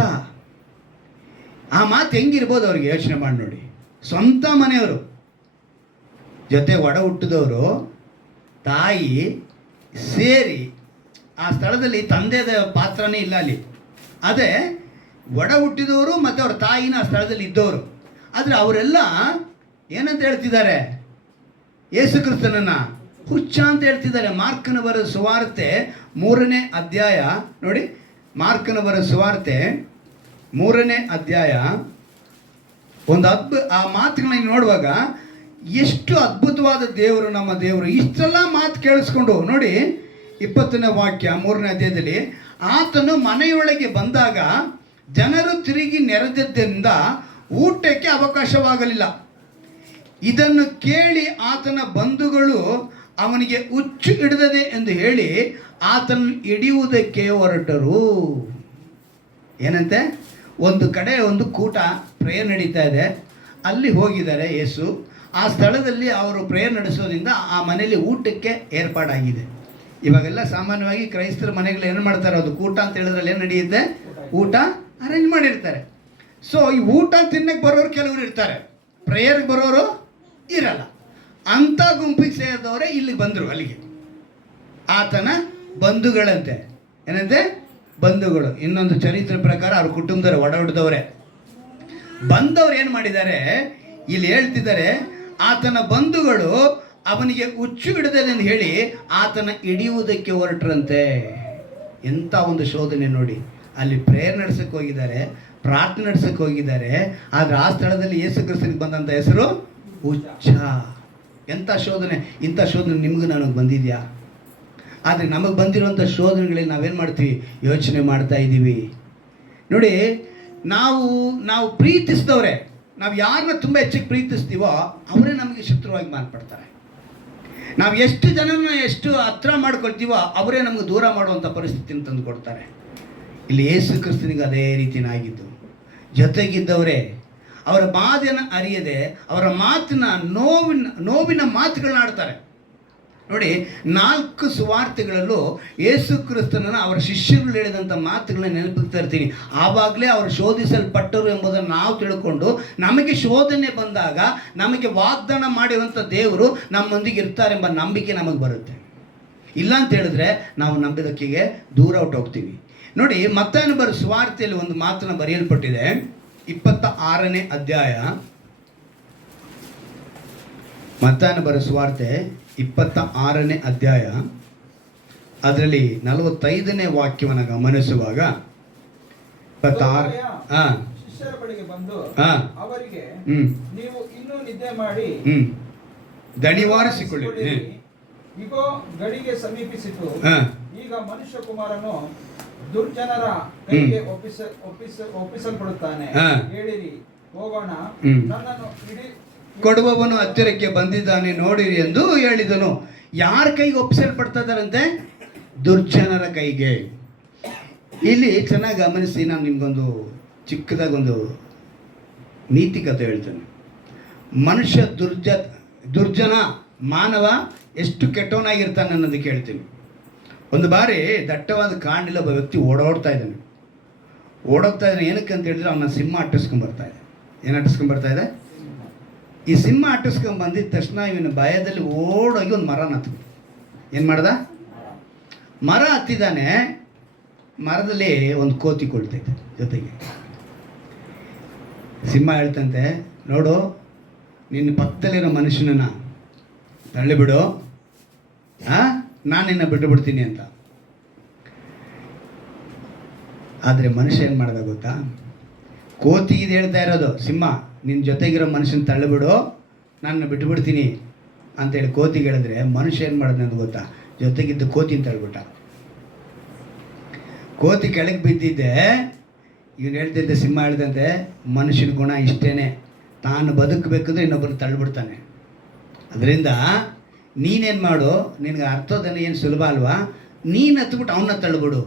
ಆ ಮಾತು ಹೆಂಗಿರ್ಬೋದು ಅವ್ರಿಗೆ ಯೋಚನೆ ಮಾಡಿ ನೋಡಿ. ಸ್ವಂತ ಮನೆಯವರು ಜೊತೆ ಒಡ ಹುಟ್ಟಿದವರು ತಾಯಿ ಸೇರಿ ಆ ಸ್ಥಳದಲ್ಲಿ ತಂದೆದ ಪಾತ್ರನೇ ಇಲ್ಲ ಅಲ್ಲಿ. ಅದೇ ಒಡ ಹುಟ್ಟಿದವರು ಮತ್ತು ಅವ್ರ ತಾಯಿನ ಆ ಸ್ಥಳದಲ್ಲಿ ಇದ್ದವರು. ಆದರೆ ಅವರೆಲ್ಲ ಏನಂತ ಹೇಳ್ತಿದ್ದಾರೆ? ಯೇಸು ಕ್ರಿಸ್ತನನ್ನು ಹುಚ್ಚ ಅಂತ ಹೇಳ್ತಿದ್ದಾರೆ. ಮಾರ್ಕನ ಬರೆದ ಸುವಾರ್ತೆ 3ನೇ ಅಧ್ಯಾಯ ನೋಡಿ. ಮಾರ್ಕನ ಬರೆದ ಸುವಾರ್ತೆ 3ನೇ ಅಧ್ಯಾಯ ಒಂದು ಆ ಮಾತುಗಳನ್ನ ನೋಡುವಾಗ ಎಷ್ಟು ಅದ್ಭುತವಾದ ದೇವರು ನಮ್ಮ ದೇವರು. ಇಷ್ಟೆಲ್ಲ ಮಾತು ಕೇಳಿಸ್ಕೊಂಡು ನೋಡಿ 20ನೇ ವಾಕ್ಯ 3ನೇ ಅಧ್ಯಾಯದಲ್ಲಿ, ಆತನು ಮನೆಯೊಳಗೆ ಬಂದಾಗ ಜನರು ತಿರುಗಿ ನೆರೆದದ್ದರಿಂದ ಊಟಕ್ಕೆ ಅವಕಾಶವಾಗಲಿಲ್ಲ. ಇದನ್ನು ಕೇಳಿ ಆತನ ಬಂಧುಗಳು ಅವನಿಗೆ ಹುಚ್ಚು ಹಿಡಿದದೆ ಎಂದು ಹೇಳಿ ಆತನ ಹಿಡಿಯುವುದಕ್ಕೆ ಹೊರಟರು. ಏನಂತೆ? ಒಂದು ಕಡೆ ಒಂದು ಕೂಟ ಪ್ರೇಯರ್ ನಡೀತಾ ಇದೆ, ಅಲ್ಲಿ ಹೋಗಿದ್ದಾರೆ ಯೇಸು. ಆ ಸ್ಥಳದಲ್ಲಿ ಅವರು ಪ್ರೇಯರ್ ನಡೆಸೋದ್ರಿಂದ ಆ ಮನೆಯಲ್ಲಿ ಊಟಕ್ಕೆ ಏರ್ಪಾಡಾಗಿದೆ. ಇವಾಗೆಲ್ಲ ಸಾಮಾನ್ಯವಾಗಿ ಕ್ರೈಸ್ತರ ಮನೆಗಳು ಏನು ಮಾಡ್ತಾರೆ, ಅದು ಕೂಟ ಅಂತ ಹೇಳಿದ್ರಲ್ಲಿ ಏನು ನಡೆಯುತ್ತೆ, ಊಟ ಅರೇಂಜ್ ಮಾಡಿರ್ತಾರೆ. ಸೊ ಈ ಊಟ ತಿನ್ನಕ್ಕೆ ಬರೋರು ಕೆಲವರು ಇರ್ತಾರೆ, ಪ್ರೇಯರ್ಗೆ ಬರೋರು ಇರಲ್ಲ. ಅಂಥ ಗುಂಪಿಗೆ ಸೇರಿದವರೇ ಇಲ್ಲಿಗೆ ಬಂದರು. ಅಲ್ಲಿಗೆ ಆತನ ಬಂಧುಗಳಂತೆ. ಏನಂತೆ? ಬಂಧುಗಳು. ಇನ್ನೊಂದು ಚರಿತ್ರೆ ಪ್ರಕಾರ ಅವ್ರ ಕುಟುಂಬದವರು ಒಡ ಹೊಡೆದವರೇ. ಬಂದವ್ರು ಏನು ಮಾಡಿದ್ದಾರೆ ಇಲ್ಲಿ ಹೇಳ್ತಿದ್ದಾರೆ, ಆತನ ಬಂಧುಗಳು ಅವನಿಗೆ ಹುಚ್ಚು ಹಿಡಿದದೆಂದು ಹೇಳಿ ಆತನ ಹಿಡಿಯುವುದಕ್ಕೆ ಹೊರಟ್ರಂತೆ. ಎಂಥ ಒಂದು ಶೋಧನೆ ನೋಡಿ. ಅಲ್ಲಿ ಪ್ರೇಯರ್ ನಡೆಸಕ್ಕೆ ಹೋಗಿದ್ದಾರೆ, ಪ್ರಾರ್ಥನೆ ನಡೆಸಕ್ಕೆ ಹೋಗಿದ್ದಾರೆ. ಆದರೆ ಆ ಸ್ಥಳದಲ್ಲಿ ಯೇಸು ಕ್ರಿಸ್ತನಿಗೆ ಬಂದಂಥ ಹೆಸರು ಹುಚ್ಚ. ಎಂಥ ಶೋಧನೆ! ಇಂಥ ಶೋಧನೆ ನಿಮಗೂ ನನಗೆ ಬಂದಿದೆಯಾ? ಆದರೆ ನಮಗೆ ಬಂದಿರುವಂಥ ಶೋಧನೆಗಳಲ್ಲಿ ನಾವೇನು ಮಾಡ್ತೀವಿ? ಯೋಚನೆ ಮಾಡ್ತಾ ಇದ್ದೀವಿ ನೋಡಿ. ನಾವು ಪ್ರೀತಿಸಿದವ್ರೆ, ನಾವು ಯಾರನ್ನ ತುಂಬ ಹೆಚ್ಚಿಗೆ ಪ್ರೀತಿಸ್ತೀವೋ ಅವರೇ ನಮಗೆ ಶತ್ರುವಾಗಿ ಮಾರ್ಪಡ್ತಾರೆ. ನಾವು ಎಷ್ಟು ಜನನ ಎಷ್ಟು ಹತ್ರ ಮಾಡ್ಕೊಳ್ತೀವೋ ಅವರೇ ನಮಗೆ ದೂರ ಮಾಡುವಂಥ ಪರಿಸ್ಥಿತಿನ ತಂದು ಕೊಡ್ತಾರೆ. ಇಲ್ಲಿ ಯೇಸು ಕ್ರಿಸ್ತನಿಗೆ ಅದೇ ರೀತಿಯಾಗಿದ್ದು. ಜೊತೆಗಿದ್ದವರೇ ಅವರ ಬಾಧೆಯನ್ನು ಅರಿಯದೆ ಅವರ ಮಾತಿನ ನೋವಿನ ಮಾತುಗಳನ್ನ ಆಡ್ತಾರೆ ನೋಡಿ. 4 ಸುವಾರ್ತೆಗಳಲ್ಲೂ ಯೇಸು ಕ್ರಿಸ್ತನನ್ನು ಅವರ ಶಿಷ್ಯರು ಹೇಳಿದಂಥ ಮಾತುಗಳನ್ನ ನೆನಪಿಗೆ ತರ್ತೀನಿ. ಆವಾಗಲೇ ಅವರು ಶೋಧಿಸಲ್ಪಟ್ಟರು ಎಂಬುದನ್ನು ನಾವು ತಿಳ್ಕೊಂಡು ನಮಗೆ ಶೋಧನೆ ಬಂದಾಗ ನಮಗೆ ವಾಗ್ದಾನ ಮಾಡಿರುವಂಥ ದೇವರು ನಮ್ಮೊಂದಿಗೆ ಇರ್ತಾರೆಂಬ ನಂಬಿಕೆ ನಮಗೆ ಬರುತ್ತೆ. ಇಲ್ಲ ಅಂತ ಹೇಳಿದ್ರೆ ನಾವು ನಂಬಿದಕ್ಕಿಗೆ ದೂರ ಹೊರಟೋಗ್ತೀವಿ ನೋಡಿ. ಮತ್ತಾಯನ ಬರೋ ಸುವಾರ್ತೆಯಲ್ಲಿ ಒಂದು ಮಾತನ್ನು ಬರೆಯಲ್ಪಟ್ಟಿದೆ. 26ನೇ ಅಧ್ಯಾಯ, ಮತ್ತಾಯನ ಬರೋ ಸುವಾರ್ತೆ 26ನೇ ಅಧ್ಯಾಯ, ಅದರಲ್ಲಿ 45ನೇ ವಾಕ್ಯವನ್ನು ಗಮನಿಸುವಾಗ 26 ಶಿಷ್ಯರ ಬಳಿಗೆ ಬಂದು ಹಾ ಅವರಿಗೆ, ಹ್ಮ್ ನೀವು ಇನ್ನೂ ನಿದ್ದೆ ಮಾಡಿ ದಣಿವಾರಿಸಿಕೊಳ್ಳಿ. ಇಗೋ ಗಳಿಗೆ ಸಮೀಪಿಸಿತು. ಈಗ ಮನುಷ್ಯ ಕುಮಾರನು ದುರ್ಜನರ ಕೈಗೆ ಒಪ್ಪಿಸಲ್ಪಡುತ್ತಾನೆ. ಹೇಳಿರಿ, ಹೋಗೋಣ, ನನ್ನನ್ನು ಕೊಡುವವನು ಹತ್ತಿರಕ್ಕೆ ಬಂದಿದ್ದಾನೆ ನೋಡಿರಿ ಎಂದು ಹೇಳಿದನು. ಯಾರ ಕೈಗೆ ಒಪ್ಪಿಸಲ್ಪಡ್ತಾ ಇದ್ದಾರಂತೆ? ದುರ್ಜನರ ಕೈಗೆ. ಇಲ್ಲಿ ಚೆನ್ನಾಗಿ ಗಮನಿಸಿ, ನಾನು ನಿಮ್ಗೊಂದು ಚಿಕ್ಕದಾಗೊಂದು ನೀತಿ ಕಥೆ ಹೇಳ್ತೇನೆ. ಮನುಷ್ಯ ದುರ್ಜನ ಮಾನವ ಎಷ್ಟು ಕೆಟ್ಟವನಾಗಿರ್ತಾನೆ ಅನ್ನೋದಕ್ಕೆ ಹೇಳ್ತೀನಿ. ಒಂದು ಬಾರಿ ದಟ್ಟವಾದ ಕಾಡಿನಲ್ಲಿ ಒಬ್ಬ ವ್ಯಕ್ತಿ ಓಡೋಗ್ತಾ ಇದ್ದಾನೆ. ಏನಕ್ಕೆ ಅಂತ ಹೇಳಿದ್ರೆ ಅವನ ಸಿಂಹ ಅಟ್ಟಿಸ್ಕೊಂಡ್ಬರ್ತಾ ಇದೆ. ಏನು ಅಟ್ಟಿಸ್ಕೊಂಡ್ಬರ್ತಾ ಇದೆ? ಈ ಸಿಂಹ ಅಟ್ಟಿಸ್ಕೊಂಡು ಬಂದಿದ್ದ ತಕ್ಷಣ ಇವನ ಭಯದಲ್ಲಿ ಓಡೋಗಿ ಒಂದು ಮರನ ಹತ್ಬಿಟ್ಟು ಏನು ಮಾಡ್ದ? ಮರ ಹತ್ತಿದ್ದಾನೆ. ಮರದಲ್ಲಿ ಒಂದು ಕೋತಿ ಕೊಳ್ತೈತೆ ಜೊತೆಗೆ. ಸಿಂಹ ಹೇಳ್ತಂತೆ, ನೋಡು, ನಿನ್ನ ಪಕ್ಕದಲ್ಲಿರೋ ಮನುಷ್ಯನನ್ನ ತಳ್ಳಿಬಿಡು, ನಾನು ನಿನ್ನ ಬಿಟ್ಟು ಬಿಡ್ತೀನಿ ಅಂತ. ಆದರೆ ಮನುಷ್ಯ ಏನು ಮಾಡ್ದ ಗೊತ್ತಾ? ಕೋತಿ ಇದು ಹೇಳ್ತಾ ಇರೋದು, ಸಿಂಹ ನಿನ್ನ ಜೊತೆಗಿರೋ ಮನುಷ್ಯನ ತಳ್ಳಿಬಿಡು, ನಾನು ಬಿಟ್ಟು ಬಿಡ್ತೀನಿ ಅಂತೇಳಿ ಕೋತಿಗೆ ಹೇಳಿದ್ರೆ, ಮನುಷ್ಯ ಏನು ಮಾಡಿದ ಅಂತ ಗೊತ್ತಾ? ಜೊತೆಗಿದ್ದ ಕೋತಿನ ತಳ್ಳಿಬಿಟ್ಟ. ಕೋತಿ ಕೆಳಗೆ ಬಿದ್ದಿದ್ದೆ. ಇವನು ಹೇಳ್ತಿದ್ದೆ, ಸಿಂಹ ಹೇಳ್ದಂತೆ, ಮನುಷ್ಯನ ಗುಣ ಇಷ್ಟೇನೆ, ತಾನು ಬದುಕಬೇಕಂದ್ರೆ ಇನ್ನೊಬ್ಬರು ತಳ್ಳಿಬಿಡ್ತಾನೆ. ಅದರಿಂದ ನೀನೇನು ಮಾಡು, ನಿನಗೆ ಅರ್ಥೋದನ್ನು ಏನು ಸುಲಭ ಅಲ್ವಾ? ನೀನು ಹತ್ಬಿಟ್ಟು ಅವನ್ನ ತಳ್ಳಿಬಿಡು.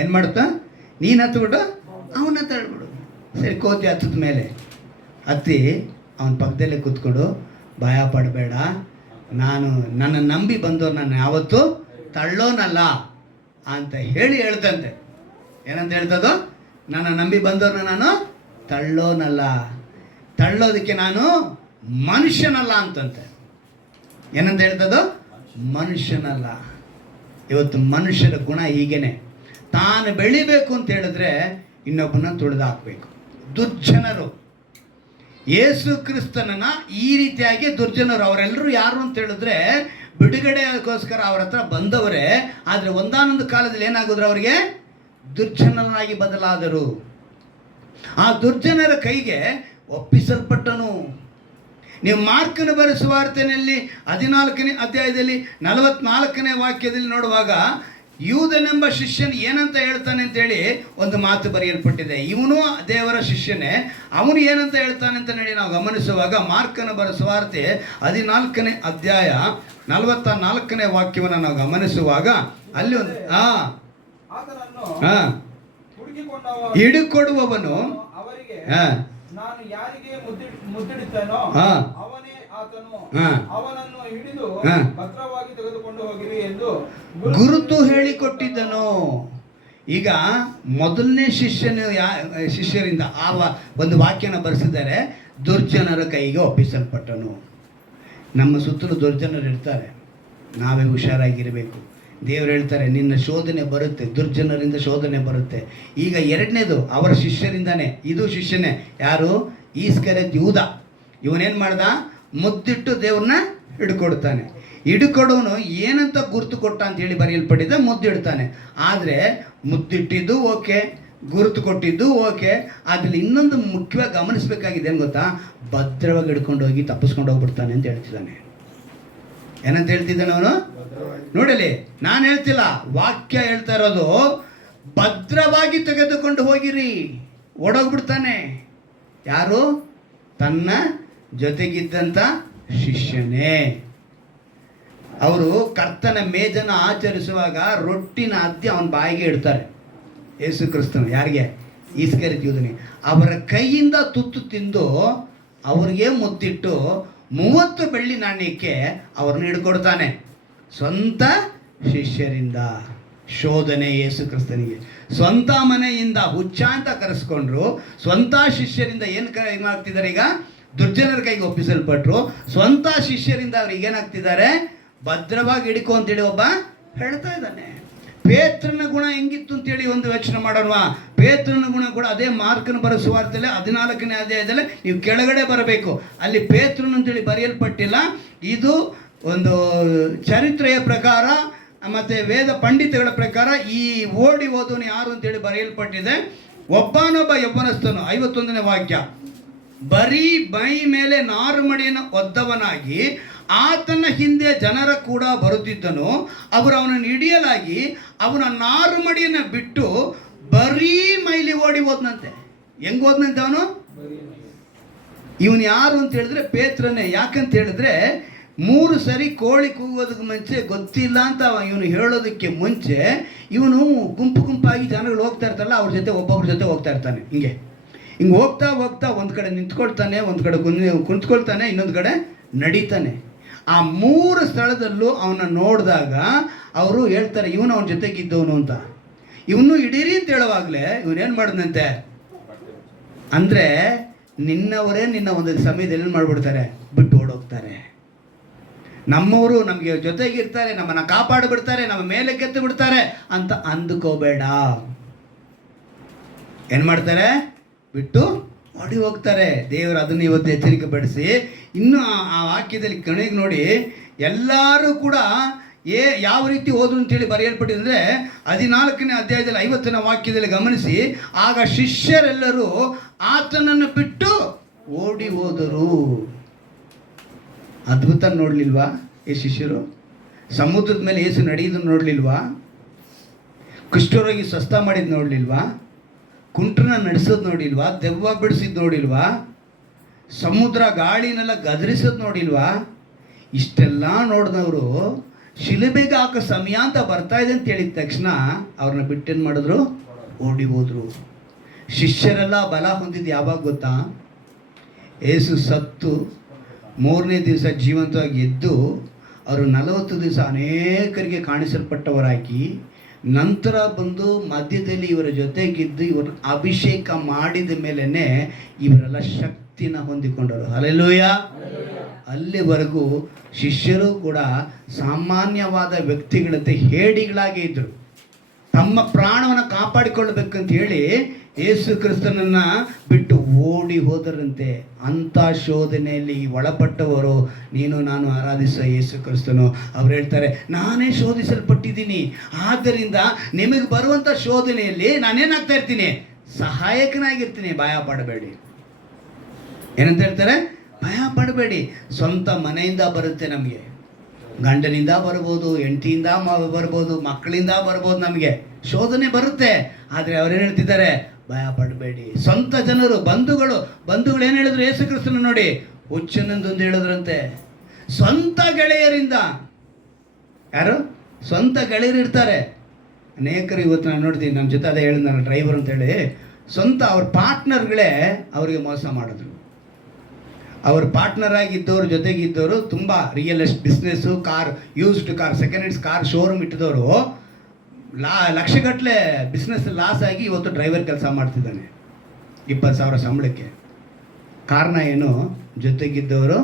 ಏನು ಮಾಡುತ್ತಾ? ನೀನು ಹತ್ಬಿಟ್ಟು ಅವನ್ನ ತಳ್ಳಿಬಿಡು. ಸರಿ, ಕೋತಿ ಹತ್ತದ ಮೇಲೆ ಹತ್ತಿ ಅವನ ಪಕ್ಕದಲ್ಲೇ ಕೂತ್ಕೊಂಡು, ಭಯ ಪಡಬೇಡ, ನನ್ನ ನಂಬಿ ಬಂದವ್ರು ನಾನು ಯಾವತ್ತೂ ತಳ್ಳೋನಲ್ಲ ಅಂತ ಹೇಳ್ತಂತೆ. ಏನಂತ ಹೇಳ್ತದೋ? ನನ್ನ ನಂಬಿ ಬಂದವ್ರನ್ನ ನಾನು ತಳ್ಳೋನಲ್ಲ, ತಳ್ಳೋದಕ್ಕೆ ನಾನು ಮನುಷ್ಯನಲ್ಲ ಅಂತಂತೆ. ಏನಂತ ಹೇಳ್ತದೋ? ಮನುಷ್ಯನಲ್ಲ. ಇವತ್ತು ಮನುಷ್ಯರ ಗುಣ ಹೀಗೇನೆ. ತಾನು ಬೆಳಿಬೇಕು ಅಂತ ಹೇಳಿದ್ರೆ ಇನ್ನೊಬ್ಬನ ತುಳಿದು ಹಾಕಬೇಕು. ದುರ್ಜನರು ಯೇಸು ಕ್ರಿಸ್ತನನ್ನ ಈ ರೀತಿಯಾಗಿ ದುರ್ಜನರು, ಅವರೆಲ್ಲರೂ ಯಾರು ಅಂತ ಹೇಳಿದ್ರೆ ಬಿಡುಗಡೆಗೋಸ್ಕರ ಅವ್ರ ಹತ್ರ ಬಂದವರೇ. ಆದರೆ ಒಂದಾನೊಂದು ಕಾಲದಲ್ಲಿ ಏನಾಗಿದ್ರು? ಅವರಿಗೆ ದುರ್ಜನರಾಗಿ ಬದಲಾದರು. ಆ ದುರ್ಜನರ ಕೈಗೆ ಒಪ್ಪಿಸಲ್ಪಟ್ಟನು. ನೀವು ಮಾರ್ಕನ ಬರೆದ ಸುವಾರ್ತೆಯಲ್ಲಿ 14ನೇ ಅಧ್ಯಾಯದಲ್ಲಿ 44ನೇ ವಾಕ್ಯದಲ್ಲಿ ನೋಡುವಾಗ, ಯೂದನೆಂಬ ಶಿಷ್ಯನು ಏನಂತ ಹೇಳ್ತಾನೆ ಅಂತೇಳಿ ಒಂದು ಮಾತು ಬರೆಯಲ್ಪಟ್ಟಿದೆ. ಇವನು ದೇವರ ಶಿಷ್ಯನೇ, ಅವನು ಏನಂತ ಹೇಳ್ತಾನೆ ಅಂತ ಹೇಳಿ ನಾವು ಗಮನಿಸುವಾಗ, ಮಾರ್ಕನ ಬರೆದ ಸುವಾರ್ತೆ 14ನೇ ಅಧ್ಯಾಯ 44ನೇ ವಾಕ್ಯವನ್ನು ನಾವು ಗಮನಿಸುವಾಗ, ಅಲ್ಲಿ ಒಂದು ಹಿಡುಕೊಡುವವನು ನಾನು ಯಾರಿಗೆ ಮುದ್ದಿಡುತ್ತೇನೋ ಅವನೇ ಆತನು, ಅವನನ್ನು ಹಿಡಿದು ಭದ್ರವಾಗಿ ತೆಗೆದುಕೊಂಡು ಹೋಗಿರಿ ಎಂದು ಗುರುತು ಹೇಳಿಕೊಟ್ಟಿದ್ದನು. ಈಗ ಮೊದಲನೇ ಶಿಷ್ಯರಿಂದ ಆ ಒಂದು ವಾಕ್ಯನ ಬರೆಸಿದ್ದಾರೆ, ದುರ್ಜನರ ಕೈಗೆ ಒಪ್ಪಿಸಲ್ಪಟ್ಟನು. ನಮ್ಮ ಸುತ್ತಲೂ ದುರ್ಜನರು ಇರ್ತಾರೆ, ನಾವೇ ಹುಷಾರಾಗಿರಬೇಕು. ದೇವರು ಹೇಳ್ತಾರೆ, ನಿನ್ನ ಶೋಧನೆ ಬರುತ್ತೆ, ದುರ್ಜನರಿಂದ ಶೋಧನೆ ಬರುತ್ತೆ. ಈಗ ಎರಡನೇದು ಅವರ ಶಿಷ್ಯರಿಂದಾನೆ. ಇದು ಶಿಷ್ಯನೇ. ಯಾರು? ಈಸ್ಕರಿಯೋತ ಯೂದ. ಇವನೇನು ಮಾಡ್ದ? ಮುದ್ದಿಟ್ಟು ದೇವ್ರನ್ನ ಹಿಡ್ಕೊಡ್ತಾನೆ. ಹಿಡ್ಕೊಡೋನು ಏನಂತ ಗುರುತು ಕೊಟ್ಟ ಅಂತ ಹೇಳಿ ಬರೆಯಲ್ಪಟ್ಟಿದ್ದ, ಮುದ್ದಿಡ್ತಾನೆ. ಆದರೆ ಮುದ್ದಿಟ್ಟಿದ್ದು ಓಕೆ, ಗುರುತು ಕೊಟ್ಟಿದ್ದು ಓಕೆ. ಅದ್ರಲ್ಲಿ ಇನ್ನೊಂದು ಮುಖ್ಯವಾಗಿ ಗಮನಿಸಬೇಕಾಗಿದೆ ಏನು ಗೊತ್ತಾ? ಭದ್ರವಾಗಿ ಹಿಡ್ಕೊಂಡು ಹೋಗಿ ತಪ್ಪಿಸ್ಕೊಂಡು ಹೋಗ್ಬಿಡ್ತಾನೆ ಅಂತ ಹೇಳ್ತಿದ್ದಾನೆ. ಏನಂತ ಹೇಳ್ತಿದ್ದಾನೆ ಅವನು? ನೋಡಲಿ, ನಾನು ಹೇಳ್ತಿಲ್ಲ, ವಾಕ್ಯ ಹೇಳ್ತಾ ಇರೋದು. ಭದ್ರವಾಗಿ ತೆಗೆದುಕೊಂಡು ಹೋಗಿರಿ. ಓಡೋಗ್ಬಿಡ್ತಾನೆ. ಯಾರು? ತನ್ನ ಜೊತೆಗಿದ್ದಂಥ ಶಿಷ್ಯನೇ. ಅವರು ಕರ್ತನ ಮೇಜನ ಆಚರಿಸುವಾಗ ರೊಟ್ಟಿನ ಅದ್ದಿ ಅವನ ಬಾಯಿಗೆ ಇಡ್ತಾರೆ. ಯೇಸು ಕ್ರಿಸ್ತನು ಯಾರಿಗೆ? ಈಸ್ಕರಿಯೋತ ಯೂದನಿಗೆ. ಅವರ ಕೈಯಿಂದ ತುತ್ತು ತಿಂದು ಅವ್ರಿಗೆ ಮುದ್ದಿಟ್ಟು 30 ಬೆಳ್ಳಿ ನಾಣ್ಯಕ್ಕೆ ಅವ್ರನ್ನ ಹಿಡ್ಕೊಡ್ತಾನೆ. ಸ್ವಂತ ಶಿಷ್ಯರಿಂದ ಶೋಧನೆ. ಯೇಸು ಕ್ರಿಸ್ತನಿಗೆ ಸ್ವಂತ ಮನೆಯಿಂದ ಹುಚ್ಚ ಅಂತ ಕರೆಸ್ಕೊಂಡ್ರು. ಸ್ವಂತ ಶಿಷ್ಯರಿಂದ ಏನಾಗ್ತಿದ್ದಾರೆ? ಈಗ ದುರ್ಜನರ ಕೈಗೆ ಒಪ್ಪಿಸಲ್ಪಟ್ರು. ಸ್ವಂತ ಶಿಷ್ಯರಿಂದ ಅವ್ರಿಗೆ ಏನಾಗ್ತಿದ್ದಾರೆ? ಭದ್ರವಾಗಿ ಹಿಡಿಕೋ ಅಂತೇಳಿ ಒಬ್ಬ ಹೇಳ್ತಾ ಇದ್ದಾನೆ. ಪೇತ್ರನ ಗುಣ ಹೆಂಗಿತ್ತು ಅಂತೇಳಿ ಒಂದು ಯೋಚನೆ ಮಾಡೋಣ. ಪೇತ್ರನ ಗುಣ ಕೂಡ ಅದೇ ಮಾರ್ಕನ ಬರೋ ಸುವಾರ್ತೆಯಲ್ಲಿ 14ನೇ ಅಧ್ಯಾಯದಲ್ಲಿ ನೀವು ಕೆಳಗಡೆ ಬರಬೇಕು. ಅಲ್ಲಿ ಪೇತ್ರನ ಅಂತೇಳಿ ಬರೆಯಲ್ಪಟ್ಟಿಲ್ಲ. ಇದು ಒಂದು ಚರಿತ್ರೆಯ ಪ್ರಕಾರ ಮತ್ತು ವೇದ ಪಂಡಿತಗಳ ಪ್ರಕಾರ ಈ ಓಡಿ ಹೋದವನು ಯಾರು ಅಂತೇಳಿ ಬರೆಯಲ್ಪಟ್ಟಿದೆ. ಒಬ್ಬನೊಬ್ಬ ಯೌವನಸ್ಥನು 51ನೇ ವಾಕ್ಯ, ಬರೀ ಮೈ ಮೇಲೆ ನಾರುಮಡಿಯನ್ನು ಒದ್ದವನಾಗಿ ಆತನ ಹಿಂದೆ ಜನರ ಕೂಡ ಬರುತ್ತಿದ್ದನು. ಅವರು ಅವನನ್ನು ಹಿಡಿಯಲಾಗಿ ಅವನ ನಾರುಮಡಿಯನ್ನು ಬಿಟ್ಟು ಬರೀ ಮೈಲಿ ಓಡಿ ಹೋದ್ನಂತೆ. ಹೆಂಗ್ ಹೋದ್ನಂತೆ ಅವನು? ಇವನು ಯಾರು ಅಂತ ಹೇಳಿದ್ರೆ ಪೇತ್ರನೇ. ಯಾಕಂತ ಹೇಳಿದ್ರೆ 3 ಸರಿ ಕೋಳಿ ಕೂಗೋದಕ್ಕೆ ಮುಂಚೆ ಗೊತ್ತಿಲ್ಲ ಅಂತ ಇವನು ಹೇಳೋದಕ್ಕೆ ಮುಂಚೆ ಇವನು ಗುಂಪು ಗುಂಪಾಗಿ ಜನಗಳು ಹೋಗ್ತಾ ಇರ್ತಾರಲ್ಲ, ಅವ್ರ ಜೊತೆ ಒಬ್ಬೊಬ್ರ ಜೊತೆ ಹೋಗ್ತಾ ಇರ್ತಾನೆ. ಹಿಂಗೆ ಹೋಗ್ತಾ ಹೋಗ್ತಾ ಒಂದು ಕಡೆ ನಿಂತ್ಕೊಳ್ತಾನೆ, ಒಂದು ಕಡೆ ಕುಂತ್ಕೊಳ್ತಾನೆ, ಇನ್ನೊಂದು ಕಡೆ ನಡೀತಾನೆ. ಆ 3 ಸ್ಥಳದಲ್ಲೂ ಅವನ್ನ ನೋಡಿದಾಗ ಅವರು ಹೇಳ್ತಾರೆ ಇವನು ಅವನ ಜೊತೆಗಿದ್ದವನು ಅಂತ. ಇವನು ಹಿಡೀರಿ ಅಂತ ಹೇಳುವಾಗಲೇ ಇವನೇನು ಮಾಡಿದಂತೆ ಅಂದರೆ, ನಿನ್ನವರೇ ನಿನ್ನ ಒಂದು ಸಮಯದಲ್ಲಿ ಏನು ಮಾಡಿಬಿಡ್ತಾರೆ, ಬಿಟ್ಟು ಓಡೋಗ್ತಾರೆ. ನಮ್ಮವರು ನಮಗೆ ಜೊತೆಗಿರ್ತಾರೆ, ನಮ್ಮನ್ನು ಕಾಪಾಡಿಬಿಡ್ತಾರೆ, ನಮ್ಮ ಮೇಲೆ ಕೆತ್ತು ಬಿಡ್ತಾರೆ ಅಂತ ಅಂದುಕೋಬೇಡ. ಏನು ಮಾಡ್ತಾರೆ? ಬಿಟ್ಟು ಓಡಿ ಹೋಗ್ತಾರೆ. ದೇವರು ಅದನ್ನು ಇವತ್ತು ಎಚ್ಚರಿಕೆ ಪಡಿಸಿ, ಇನ್ನು ಆ ವಾಕ್ಯದಲ್ಲಿ ಕೊನೆಗೆ ನೋಡಿ, ಎಲ್ಲರೂ ಕೂಡ ಯಾವ ರೀತಿ ಹೋದ್ರು ಅಂತೇಳಿ ಬರೆಯಲ್ಪಟ್ಟಿದ್ರೆ 14ನೇ ಅಧ್ಯಾಯದಲ್ಲಿ 50ನೇ ವಾಕ್ಯದಲ್ಲಿ ಗಮನಿಸಿ, ಆಗ ಶಿಷ್ಯರೆಲ್ಲರೂ ಆತನನ್ನು ಬಿಟ್ಟು ಓಡಿ ಹೋದರು. ಅದ್ಭುತ ನೋಡ್ಲಿಲ್ವಾ ಈ ಶಿಷ್ಯರು? ಸಮುದ್ರದ ಮೇಲೆ ಏಸು ನಡೆಯೋದನ್ನು ನೋಡ್ಲಿಲ್ವಾ? ಕುಷ್ಠರೋಗಿ ಸ್ವಸ್ಥ ಮಾಡಿದ್ದು ನೋಡ್ಲಿಲ್ವಾ? ಕುಂಟ್ರನ್ನ ನಡೆಸೋದು ನೋಡಿಲ್ವಾ? ದೆವ್ವ ಬಿಡಿಸಿದ್ದು ನೋಡಿಲ್ವಾ? ಸಮುದ್ರ ಗಾಳಿನೆಲ್ಲ ಗದರಿಸೋದು ನೋಡಿಲ್ವಾ? ಇಷ್ಟೆಲ್ಲ ನೋಡಿದವರು ಶಿಲುಬೆಗೆ ಹಾಕೋ ಸಮಯ ಅಂತ ಬರ್ತಾ ಇದೆ ಅಂತ ಹೇಳಿದ ತಕ್ಷಣ ಅವ್ರನ್ನ ಬಿಟ್ಟೇನು ಮಾಡಿದ್ರು? ಓಡಿ ಹೋದ್ರು. ಶಿಷ್ಯರೆಲ್ಲ ಬಲ ಹೊಂದಿದ್ದು ಯಾವಾಗ ಗೊತ್ತಾ? ಏಸು ಸತ್ತು 3ನೇ ದಿವಸ ಜೀವಂತವಾಗಿ ಎದ್ದು ಅವರು 40 ದಿವಸ ಅನೇಕರಿಗೆ ಕಾಣಿಸಲ್ಪಟ್ಟವರಾಗಿ, ನಂತರ ಬಂದು ಮಧ್ಯದಲ್ಲಿ ಇವರ ಜೊತೆಗಿದ್ದು ಇವರು ಅಭಿಷೇಕ ಮಾಡಿದ ಮೇಲೇ ಇವರೆಲ್ಲ ಶಕ್ತಿನ ಹೊಂದಿಕೊಂಡರು. ಹಲ್ಲೆಲೂಯ. ಅಲ್ಲಿವರೆಗೂ ಶಿಷ್ಯರು ಕೂಡ ಸಾಮಾನ್ಯವಾದ ವ್ಯಕ್ತಿಗಳಂತೆ ಹೇಡಿಗಳಾಗಿ ಇದ್ದರು. ತಮ್ಮ ಪ್ರಾಣವನ್ನು ಕಾಪಾಡಿಕೊಳ್ಳಬೇಕಂತ ಹೇಳಿ ಯೇಸು ಕ್ರಿಸ್ತನನ್ನು ಬಿಟ್ಟು ಓಡಿ ಹೋದರಂತೆ. ಅಂಥ ಶೋಧನೆಯಲ್ಲಿ ಒಳಪಟ್ಟವರು ನೀನು ನಾನು ಆರಾಧಿಸುವ ಯೇಸು ಕ್ರಿಸ್ತನು. ಅವ್ರು ಹೇಳ್ತಾರೆ, ನಾನೇ ಶೋಧಿಸಲ್ಪಟ್ಟಿದ್ದೀನಿ, ಆದ್ದರಿಂದ ನಿಮಗೆ ಬರುವಂಥ ಶೋಧನೆಯಲ್ಲಿ ನಾನೇನಾಗ್ತಾ ಇರ್ತೀನಿ? ಸಹಾಯಕನಾಗಿರ್ತೀನಿ. ಭಯ ಪಡಬೇಡಿ. ಏನಂತ ಹೇಳ್ತಾರೆ? ಭಯ ಪಡಬೇಡಿ. ಸ್ವಂತ ಮನೆಯಿಂದ ಬರುತ್ತೆ ನಮಗೆ, ಗಂಡನಿಂದ ಬರ್ಬೋದು, ಹೆಂಡತಿಯಿಂದ ಬರ್ಬೋದು, ಮಕ್ಕಳಿಂದ ಬರ್ಬೋದು, ನಮಗೆ ಶೋಧನೆ ಬರುತ್ತೆ. ಆದರೆ ಅವ್ರೇನು ಹೇಳ್ತಿದ್ದಾರೆ? ಭಯ ಪಡಬೇಡಿ. ಸ್ವಂತ ಜನರು, ಬಂಧುಗಳು ಏನು ಹೇಳಿದ್ರು? ಯೇಸು ಕ್ರಿಸ್ತನ ನೋಡಿ ಹುಚ್ಚನಂದೊಂದು ಹೇಳಿದ್ರಂತೆ. ಸ್ವಂತ ಗೆಳೆಯರಿಂದ. ಯಾರು? ಸ್ವಂತ ಗೆಳೆಯರು ಇರ್ತಾರೆ. ಅನೇಕರು ಇವತ್ತು ನಾನು ನೋಡ್ತೀನಿ, ನಮ್ಮ ಜೊತೆ ಅದೇ ಹೇಳಿದ ನಾನು ಡ್ರೈವರ್ ಅಂತೇಳಿ, ಸ್ವಂತ ಅವ್ರ ಪಾರ್ಟ್ನರ್ಗಳೇ ಅವರಿಗೆ ಮೋಸ ಮಾಡಿದ್ರು. ಅವ್ರ ಪಾರ್ಟ್ನರ್ ಆಗಿದ್ದವ್ರ ಜೊತೆಗಿದ್ದವರು ತುಂಬ real estate business, car, used car, second hands car showroom ಇಟ್ಟಿದವರು ಲಕ್ಷಗಟ್ಟಲೆ ಬಿಸ್ನೆಸ್ ಲಾಸ್ ಆಗಿ ಇವತ್ತು ಡ್ರೈವರ್ ಕೆಲಸ ಮಾಡ್ತಿದ್ದಾನೆ 20,000 ಸಂಬಳಕ್ಕೆ. ಕಾರಣ ಏನು? ಜೊತೆಗಿದ್ದವರು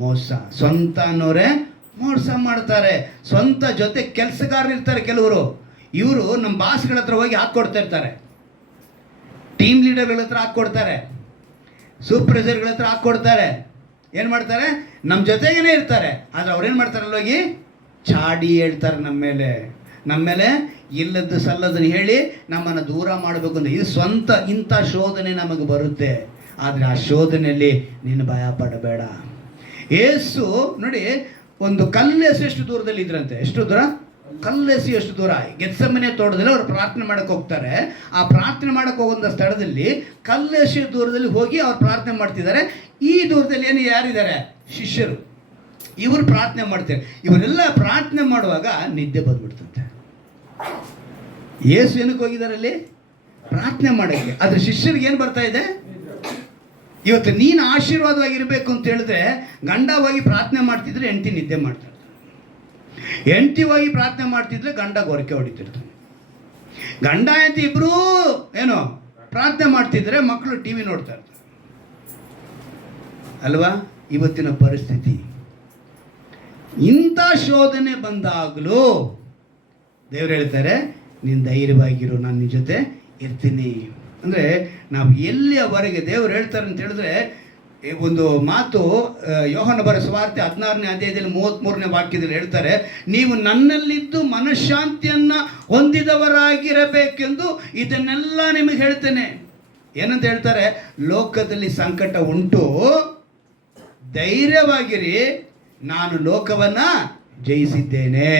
ಮೋಸ. ಸ್ವಂತ ಅನ್ನೋರೇ ಮೋಸ ಮಾಡ್ತಾರೆ. ಸ್ವಂತ ಜೊತೆ ಕೆಲಸಗಾರರು ಇರ್ತಾರೆ ಕೆಲವರು. ಇವರು ನಮ್ಮ ಬಾಸ್ಗಳ ಹತ್ರ ಹೋಗಿ ಹಾಕ್ಕೊಡ್ತಾ ಇರ್ತಾರೆ, ಟೀಮ್ ಲೀಡರ್ಗಳ ಹತ್ರ ಹಾಕ್ಕೊಡ್ತಾರೆ, ಸೂಪರ್ವೈಸರ್ಗಳ ಹತ್ರ ಹಾಕ್ಕೊಡ್ತಾರೆ. ಏನು ಮಾಡ್ತಾರೆ? ನಮ್ಮ ಜೊತೆಗೇ ಇರ್ತಾರೆ. ಆದರೆ ಅವ್ರೇನು ಮಾಡ್ತಾರಲ್ಲ, ಹೋಗಿ ಚಾಡಿ ಹೇಳ್ತಾರೆ ನಮ್ಮ ಮೇಲೆ ಇಲ್ಲದ್ದು ಸಲ್ಲದನ್ನು ಹೇಳಿ ನಮ್ಮನ್ನು ದೂರ ಮಾಡಬೇಕು ಅಂತ. ಇದು ಸ್ವಂತ. ಇಂಥ ಶೋಧನೆ ನಮಗೆ ಬರುತ್ತೆ. ಆದರೆ ಆ ಶೋಧನೆಯಲ್ಲಿ ನೀನು ಭಯ ಪಡಬೇಡ. ಏಸು ನೋಡಿ, ಒಂದು ಕಲ್ಲೆಸು ಎಷ್ಟು ದೂರದಲ್ಲಿ ಇದ್ರಂತೆ? ಎಷ್ಟು ದೂರ? ಕಲ್ಲೆಸಿ ಎಷ್ಟು ದೂರ? ಗೆತ್ಸೆಮನೆ ತೋಟದಲ್ಲಿ ಅವರು ಪ್ರಾರ್ಥನೆ ಮಾಡಕ್ಕೆ ಹೋಗ್ತಾರೆ. ಆ ಪ್ರಾರ್ಥನೆ ಮಾಡಕ್ಕೆ ಹೋಗುವಂಥ ಸ್ಥಳದಲ್ಲಿ ಕಲ್ಲೆಸಿ ದೂರದಲ್ಲಿ ಹೋಗಿ ಅವ್ರು ಪ್ರಾರ್ಥನೆ ಮಾಡ್ತಿದ್ದಾರೆ. ಈ ದೂರದಲ್ಲಿ ಯಾರಿದ್ದಾರೆ? ಶಿಷ್ಯರು. ಇವರು ಪ್ರಾರ್ಥನೆ ಮಾಡ್ತಾರೆ. ಇವರೆಲ್ಲ ಪ್ರಾರ್ಥನೆ ಮಾಡುವಾಗ ನಿದ್ದೆ ಬಂದ್ಬಿಡ್ತಂತೆ. ಯೇಸು ಏನಕ್ಕೆ ಹೋಗಿದ್ದಾರೆ? ಅಲ್ಲಿ ಪ್ರಾರ್ಥನೆ ಮಾಡೋಕ್ಕೆ. ಆದರೆ ಶಿಷ್ಯರಿಗೆ ಏನು ಬರ್ತಾ ಇದೆ? ಇವತ್ತು ನೀನು ಆಶೀರ್ವಾದವಾಗಿರಬೇಕು ಅಂತ ಹೇಳಿದ್ರೆ, ಗಂಡವಾಗಿ ಪ್ರಾರ್ಥನೆ ಮಾಡ್ತಿದ್ರೆ ಹೆಂಡತಿ ನಿದ್ದೆ ಮಾಡ್ತಾರೆ, ಹೆಂಡತಿವಾಗಿ ಪ್ರಾರ್ಥನೆ ಮಾಡ್ತಿದ್ರೆ ಗಂಡ ಗೊರಕೆ ಹೊಡಿತಿರ್ತಾನೆ, ಗಂಡ ಹೆಂಡತಿ ಇಬ್ಬರೂ ಏನೋ ಪ್ರಾರ್ಥನೆ ಮಾಡ್ತಿದ್ರೆ ಮಕ್ಕಳು ಟಿ ವಿ ನೋಡ್ತಾ ಇರ್ತಾರೆ ಅಲ್ವಾ? ಇವತ್ತಿನ ಪರಿಸ್ಥಿತಿ. ಇಂಥ ಶೋಧನೆ ಬಂದಾಗಲೂ ದೇವರು ಹೇಳ್ತಾರೆ, ನೀನು ಧೈರ್ಯವಾಗಿರು, ನಾನು ನಿನ್ನ ಜೊತೆ ಇರ್ತೀನಿ. ಅಂದರೆ ನಾವು ಎಲ್ಲಿಯವರೆಗೆ ದೇವರು ಹೇಳ್ತಾರೆ ಅಂತ ಹೇಳಿದ್ರೆ, ಒಂದು ಮಾತು ಯೋಹನ ಬರೆದ ಸುವಾರ್ತೆ 16ನೇ ಅಧ್ಯಾಯದಲ್ಲಿ 33ನೇ ವಾಕ್ಯದಲ್ಲಿ ಹೇಳ್ತಾರೆ, ನೀವು ನನ್ನಲ್ಲಿದ್ದು ಮನಃಶಾಂತಿಯನ್ನು ಹೊಂದಿದವರಾಗಿರಬೇಕೆಂದು ಇದನ್ನೆಲ್ಲ ನಿಮಗೆ ಹೇಳ್ತೇನೆ. ಏನಂತ ಹೇಳ್ತಾರೆ? ಲೋಕದಲ್ಲಿ ಸಂಕಟ ಉಂಟು, ಧೈರ್ಯವಾಗಿರಿ, ನಾನು ಲೋಕವನ್ನ ಜಯಿಸಿದ್ದೇನೆ.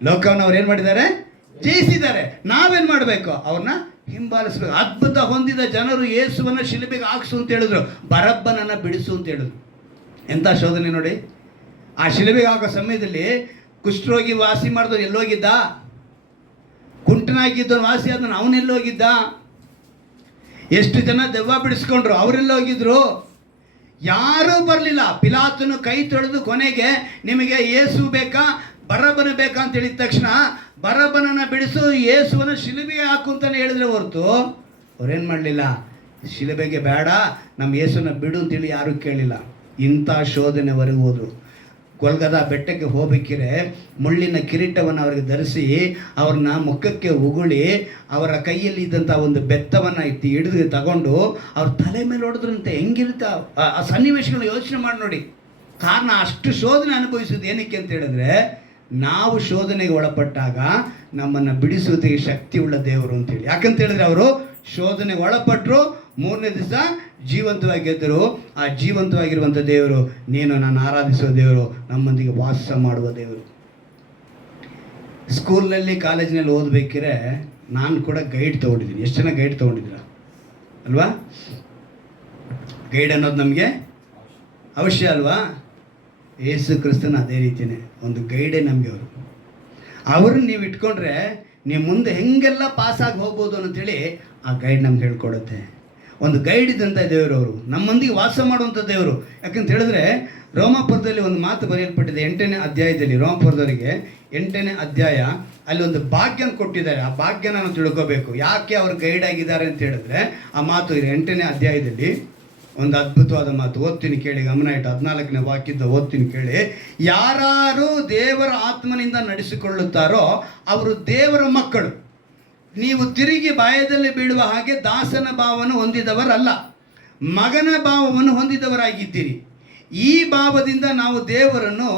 ಲೋಕವನ್ನು ಅವ್ರು ಏನು ಮಾಡಿದ್ದಾರೆ? ಜಯಿಸಿದ್ದಾರೆ. ನಾವೇನು ಮಾಡಬೇಕು? ಅವ್ರನ್ನ ಹಿಂಬಾಲಿಸ್ಬೇಕು. ಅದ್ಭುತ ಹೊಂದಿದ ಜನರು ಯೇಸುವನ್ನ ಶಿಲುಬೆಗೆ ಹಾಕ್ಸು ಅಂತ ಹೇಳಿದ್ರು, ಬರಬ್ಬನನ್ನ ಬಿಡಿಸು ಅಂತ ಹೇಳಿದ್ರು. ಎಂಥ ಶೋಧನೆ ನೋಡಿ. ಆ ಶಿಲುಬೆಗೆ ಹಾಕೋ ಸಮಯದಲ್ಲಿ ಕುಷ್ಠರೋಗಿ ವಾಸಿ ಮಾಡಿದವನು ಎಲ್ಲೋಗಿದ್ದ? ಕುಂಟನಾಗಿದ್ದವನು ವಾಸಿ ಆದವನು ಅವನೆಲ್ಲೋಗಿದ್ದ? ಎಷ್ಟು ಜನ ದೆವ್ವ ಬಿಡಿಸ್ಕೊಂಡ್ರು, ಅವರೆಲ್ಲ ಹೋಗಿದ್ರು? ಯಾರೂ ಬರಲಿಲ್ಲ. ಪಿಲಾತನು ಕೈ ತೊಳೆದು ಕೊನೆಗೆ ನಿಮಗೆ ಯೇಸು ಬೇಕಾ ಬರಬ್ಬನ ಬೇಕಾ ಅಂತ ಹೇಳಿದ ತಕ್ಷಣ ಬರಬ್ಬನನ್ನು ಬಿಡಿಸು, ಯೇಸುವನ್ನು ಶಿಲುಬೆಗೆ ಹಾಕು ಅಂತಾನೆ ಹೇಳಿದ್ರೆ ಹೊರತು ಅವ್ರೇನು ಮಾಡಲಿಲ್ಲ, ಶಿಲುಬೆಗೆ ಬೇಡ ನಮ್ಮ ಯೇಸುನ ಬಿಡು ಅಂತೇಳಿ ಯಾರೂ ಕೇಳಿಲ್ಲ. ಇಂಥ ಶೋಧನೆವರೆಗೂ ಹೋದರು. ಗೊಲ್ಗದ ಬೆಟ್ಟಕ್ಕೆ ಹೋಗ್ಬೇಕಿರೆ ಮುಳ್ಳಿನ ಕಿರೀಟವನ್ನು ಅವರಿಗೆ ಧರಿಸಿ ಅವ್ರನ್ನ ಮುಖಕ್ಕೆ ಉಗುಳಿ ಅವರ ಕೈಯಲ್ಲಿ ಇದ್ದಂಥ ಒಂದು ಬೆತ್ತವನ್ನು ಹಿಡಿದು ತಗೊಂಡು ಅವ್ರ ತಲೆ ಮೇಲೆ ಹೊಡೆದ್ರಂತೆ. ಹೆಂಗಿರುತ್ತೆ ಆ ಸನ್ನಿವೇಶಗಳನ್ನ ಯೋಚನೆ ಮಾಡಿ ನೋಡಿ. ಕಾರಣ ಅಷ್ಟು ಶೋಧನೆ ಅನುಭವಿಸೋದು ಏನಕ್ಕೆ ಅಂತ ಹೇಳಿದ್ರೆ, ನಾವು ಶೋಧನೆಗೆ ಒಳಪಟ್ಟಾಗ ನಮ್ಮನ್ನು ಬಿಡಿಸುವುದಕ್ಕೆ ಶಕ್ತಿ ಉಳ್ಳ ದೇವರು ಅಂತೇಳಿ. ಯಾಕಂತ ಹೇಳಿದ್ರೆ ಅವರು ಶೋಧನೆಗೆ ಒಳಪಟ್ಟರು, 3ನೇ ದಿವಸ ಜೀವಂತವಾಗಿದ್ದರು. ಆ ಜೀವಂತವಾಗಿರುವಂಥ ದೇವರು ನೀನು ನಾನು ಆರಾಧಿಸುವ ದೇವರು, ನಮ್ಮೊಂದಿಗೆ ವಾಸ ಮಾಡುವ ದೇವರು. ಸ್ಕೂಲ್ನಲ್ಲಿ ಕಾಲೇಜಿನಲ್ಲಿ ಓದಬೇಕಿದ್ರೆ ನಾನು ಕೂಡ ಗೈಡ್ ತೊಗೊಂಡಿದ್ದೀನಿ. ಎಷ್ಟು ಜನ ಗೈಡ್ ತೊಗೊಂಡಿದ್ದೀರ ಅಲ್ವಾ? ಗೈಡ್ ಅನ್ನೋದು ನಮಗೆ ಅವಶ್ಯ ಅಲ್ವಾ? ಯೇಸು ಕ್ರಿಸ್ತನ ಅದೇ ರೀತಿಯೇ ಒಂದು ಗೈಡೇ ನಮಗೆ ಅವರು. ಅವ್ರನ್ನ ನೀವು ಇಟ್ಕೊಂಡ್ರೆ ನೀವು ಮುಂದೆ ಹೆಂಗೆಲ್ಲ ಪಾಸಾಗಿ ಹೋಗ್ಬೋದು ಅಂತೇಳಿ ಆ ಗೈಡ್ ನಮ್ಗೆ ಹೇಳ್ಕೊಡುತ್ತೆ. ಒಂದು ಗೈಡ್ ಇದ್ದಂಥ ದೇವರು ಅವರು, ನಮ್ಮೊಂದಿಗೆ ವಾಸ ಮಾಡುವಂಥ ದೇವರು. ಯಾಕಂತ ಹೇಳಿದ್ರೆ ರೋಮಾಪುರದಲ್ಲಿ ಒಂದು ಮಾತು ಬರೆಯಲ್ಪಟ್ಟಿದೆ 8ನೇ ಅಧ್ಯಾಯದಲ್ಲಿ. ರೋಮಾಪುರದವರಿಗೆ 8ನೇ ಅಧ್ಯಾಯ, ಅಲ್ಲಿ ಒಂದು ಭಾಗ್ಯನ ಕೊಟ್ಟಿದ್ದಾರೆ. ಆ ಭಾಗ್ಯ ನಾವು ತಿಳ್ಕೋಬೇಕು. ಯಾಕೆ ಅವರು ಗೈಡ್ ಆಗಿದ್ದಾರೆ ಅಂತ ಹೇಳಿದ್ರೆ ಆ ಮಾತು ಇದೆ 8ನೇ ಅಧ್ಯಾಯದಲ್ಲಿ. ಒಂದು ಅದ್ಭುತವಾದ ಮಾತು ಓದ್ತೀನಿ ಕೇಳಿ, ಗಮನ ಇಟ್ಟು. 14ನೇ ವಾಕ್ಯದ ಓದ್ತೀನಿ ಕೇಳಿ. ಯಾರು ದೇವರ ಆತ್ಮನಿಂದ ನಡೆಸಿಕೊಳ್ಳುತ್ತಾರೋ ಅವರು ದೇವರ ಮಕ್ಕಳು. ನೀವು ತಿರುಗಿ ಬಾಯದಲ್ಲಿ ಬೀಳುವ ಹಾಗೆ ದಾಸನ ಭಾವವನ್ನು ಹೊಂದಿದವರಲ್ಲ, ಮಗನ ಭಾವವನ್ನು ಹೊಂದಿದವರಾಗಿದ್ದೀರಿ. ಈ ಭಾವದಿಂದ ನಾವು ದೇವರನ್ನು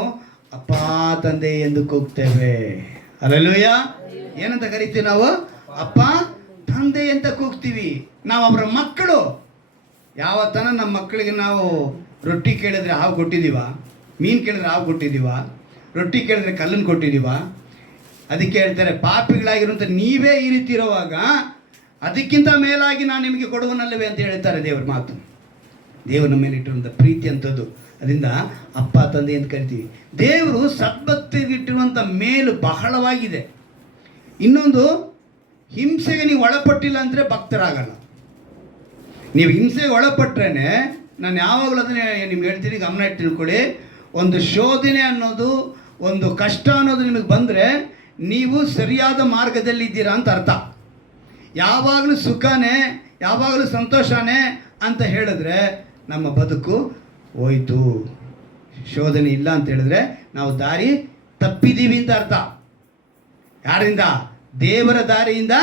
ಅಪ್ಪಾ ತಂದೆ ಎಂದು ಕೂಗ್ತೇವೆ. ಹಲ್ಲೆಲೂಯಾ. ಏನಂತ ಕರಿತೀವಿ ನಾವು? ಅಪ್ಪ ತಂದೆ ಅಂತ ಕೂಗ್ತೀವಿ. ನಾವು ಅವರ ಮಕ್ಕಳು. ಯಾವತ್ತನ ನಮ್ಮ ಮಕ್ಕಳಿಗೆ ನಾವು ರೊಟ್ಟಿ ಕೇಳಿದ್ರೆ ಹಾವು ಕೊಟ್ಟಿದ್ದೀವ? ಮೀನು ಕೇಳಿದ್ರೆ ಹಾವು ಕೊಟ್ಟಿದ್ದೀವ? ರೊಟ್ಟಿ ಕೇಳಿದ್ರೆ ಕಲ್ಲನ್ನು ಕೊಟ್ಟಿದ್ದೀವ? ಅದಕ್ಕೆ ಹೇಳ್ತಾರೆ, ಪಾಪಿಗಳಾಗಿರುವಂಥ ನೀವೇ ಈ ರೀತಿ ಇರುವಾಗ ಅದಕ್ಕಿಂತ ಮೇಲಾಗಿ ನಾನು ನಿಮಗೆ ಕೊಡುವನಲ್ಲವೇ ಅಂತ ಹೇಳ್ತಾರೆ ದೇವ್ರ ಮಾತು. ದೇವರು ನಮ್ಮ ಮೇಲೆ ಇಟ್ಟಿರುವಂಥ ಪ್ರೀತಿ ಅಂಥದ್ದು. ಅದರಿಂದ ಅಪ್ಪ ತಂದೆ ಅಂತ ಕರಿತೀವಿ. ದೇವರು ಸದ್ಭಕ್ತಿಗಿಟ್ಟಿರುವಂಥ ಮೇಲು ಬಹಳವಾಗಿದೆ. ಇನ್ನೊಂದು, ಹಿಂಸೆಗೆ ನೀವು ಒಳಪಟ್ಟಿಲ್ಲ ಅಂದರೆ ಭಕ್ತರಾಗಲ್ಲ. ನೀವು ಹಿಂಸೆಗೆ ಒಳಪಟ್ರೇನೆ, ನಾನು ಯಾವಾಗಲೂ ಅದನ್ನೇ ನಿಮ್ಗೆ ಹೇಳ್ತೀನಿ, ಗಮನ ಇಟ್ಟು ತಿಳ್ಕೊಳ್ಳಿ. ಒಂದು ಶೋಧನೆ ಅನ್ನೋದು, ಒಂದು ಕಷ್ಟ ಅನ್ನೋದು ನಿಮಗೆ ಬಂದರೆ ನೀವು ಸರಿಯಾದ ಮಾರ್ಗದಲ್ಲಿದ್ದೀರಾ ಅಂತ ಅರ್ಥ. ಯಾವಾಗಲೂ ಸುಖನೇ, ಯಾವಾಗಲೂ ಸಂತೋಷನೇ ಅಂತ ಹೇಳಿದ್ರೆ ನಮ್ಮ ಬದುಕು ಹೋಯ್ತು. ಶೋಧನೆ ಇಲ್ಲ ಅಂತ ಹೇಳಿದ್ರೆ ನಾವು ದಾರಿ ತಪ್ಪಿದ್ದೀವಿ ಅಂತ ಅರ್ಥ. ಯಾರಿಂದ? ದೇವರ ದಾರಿಯಿಂದ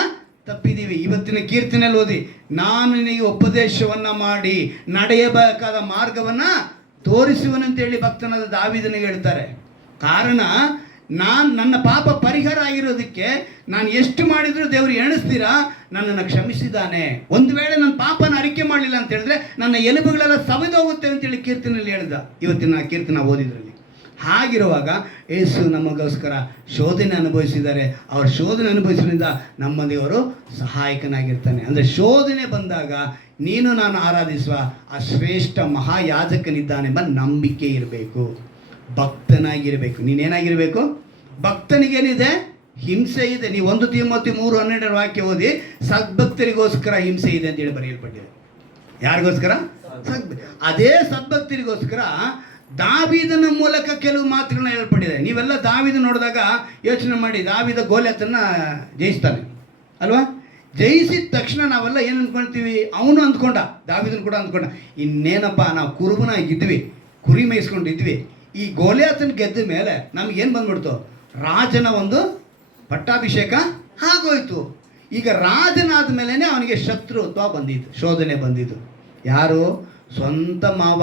ತಪ್ಪಿದ್ದೀವಿ. ಇವತ್ತಿನ ಕೀರ್ತನೆಯಲ್ಲಿ ಓದಿ, ನಾನು ನಿನಗೆ ಉಪದೇಶವನ್ನು ಮಾಡಿ ನಡೆಯಬೇಕಾದ ಮಾರ್ಗವನ್ನು ತೋರಿಸುವನಂತೇಳಿ ಭಕ್ತನಾದ ದಾವೀದನಿಗೆ ಹೇಳ್ತಾರೆ. ಕಾರಣ, ನನ್ನ ಪಾಪ ಪರಿಹಾರ ಆಗಿರೋದಕ್ಕೆ ನಾನು ಎಷ್ಟು ಮಾಡಿದರೂ ದೇವರು ಎಣಿಸ್ತೀರಾ ನನ್ನನ್ನು ಕ್ಷಮಿಸಿದ್ದಾನೆ. ಒಂದು ವೇಳೆ ನನ್ನ ಪಾಪನ ಅರಿಕೆ ಮಾಡಲಿಲ್ಲ ಅಂತ ಹೇಳಿದ್ರೆ ನನ್ನ ಎಲುಬುಗಳೆಲ್ಲ ಸವೆದೋಗುತ್ತೆ ಅಂತೇಳಿ ಕೀರ್ತನೆಯಲ್ಲಿ ಹೇಳ್ದ. ಇವತ್ತಿನ ಕೀರ್ತನ ಓದಿದ್ರಲ್ಲಿ ಹಾಗಿರುವಾಗ ಯೇಸು ನಮಗೋಸ್ಕರ ಶೋಧನೆ ಅನುಭವಿಸಿದ್ದಾರೆ. ಅವ್ರ ಶೋಧನೆ ಅನುಭವಿಸೋದ್ರಿಂದ ನಮ್ಮೊಂದಿಗೆ ಅವರು ಸಹಾಯಕನಾಗಿರ್ತಾನೆ. ಅಂದರೆ ಶೋಧನೆ ಬಂದಾಗ ನೀನು ನಾನು ಆರಾಧಿಸುವ ಆ ಶ್ರೇಷ್ಠ ಮಹಾಯಾಜಕನಿದ್ದಾನೆಂಬ ನಂಬಿಕೆ ಇರಬೇಕು. ಭಕ್ತನಾಗಿರಬೇಕು. ನೀನೇನಾಗಿರಬೇಕು? ಭಕ್ತನಿಗೇನಿದೆ? ಹಿಂಸೆ ಇದೆ. ನೀವು 1 ತಿಮೋಥಿ 3:12 ವಾಕ್ಯ ಓದಿ, ಸದ್ಭಕ್ತರಿಗೋಸ್ಕರ ಹಿಂಸೆ ಇದೆ ಅಂತೇಳಿ ಬರೆಯಲ್ಪಟ್ಟಿದೆ. ಯಾರಿಗೋಸ್ಕರ? ಅದೇ ಸದ್ಭಕ್ತರಿಗೋಸ್ಕರ ದಾವೀದನ ಮೂಲಕ ಕೆಲವು ಮಾತುಗಳನ್ನ ಹೇಳ್ಪಟ್ಟಿದೆ. ನೀವೆಲ್ಲ ದಾವೀದ ನೋಡಿದಾಗ ಯೋಚನೆ ಮಾಡಿ, ದಾವೀದ ಗೋಲಿಯತನ್ನ ಜಯಿಸ್ತಾನೆ ಅಲ್ವಾ? ಜಯಿಸಿದ ತಕ್ಷಣ ನಾವೆಲ್ಲ ಏನು ಅಂದ್ಕೊಳ್ತೀವಿ? ಅವನು ಅಂದ್ಕೊಂಡ, ದಾವೀದನ ಕೂಡ ಅಂದ್ಕೊಂಡ, ಇನ್ನೇನಪ್ಪ ನಾವು ಕುರುಬನಾಗಿದ್ವಿ, ಕುರಿ ಮೇಯಿಸ್ಕೊಂಡಿದ್ವಿ, ಈ ಗೋಲಿಯಾತನ ಗೆದ್ದ ಮೇಲೆ ನಮಗೇನು ಬಂದ್ಬಿಡ್ತು? ರಾಜನ ಒಂದು ಪಟ್ಟಾಭಿಷೇಕ ಆಗೋಯ್ತು. ಈಗ ರಾಜನಾದ ಮೇಲೇ ಅವನಿಗೆ ಶತ್ರುತ್ವ ಬಂದಿದ್ದು, ಶೋಧನೆ ಬಂದಿದ್ದು. ಯಾರು? ಸ್ವಂತ ಮಾವ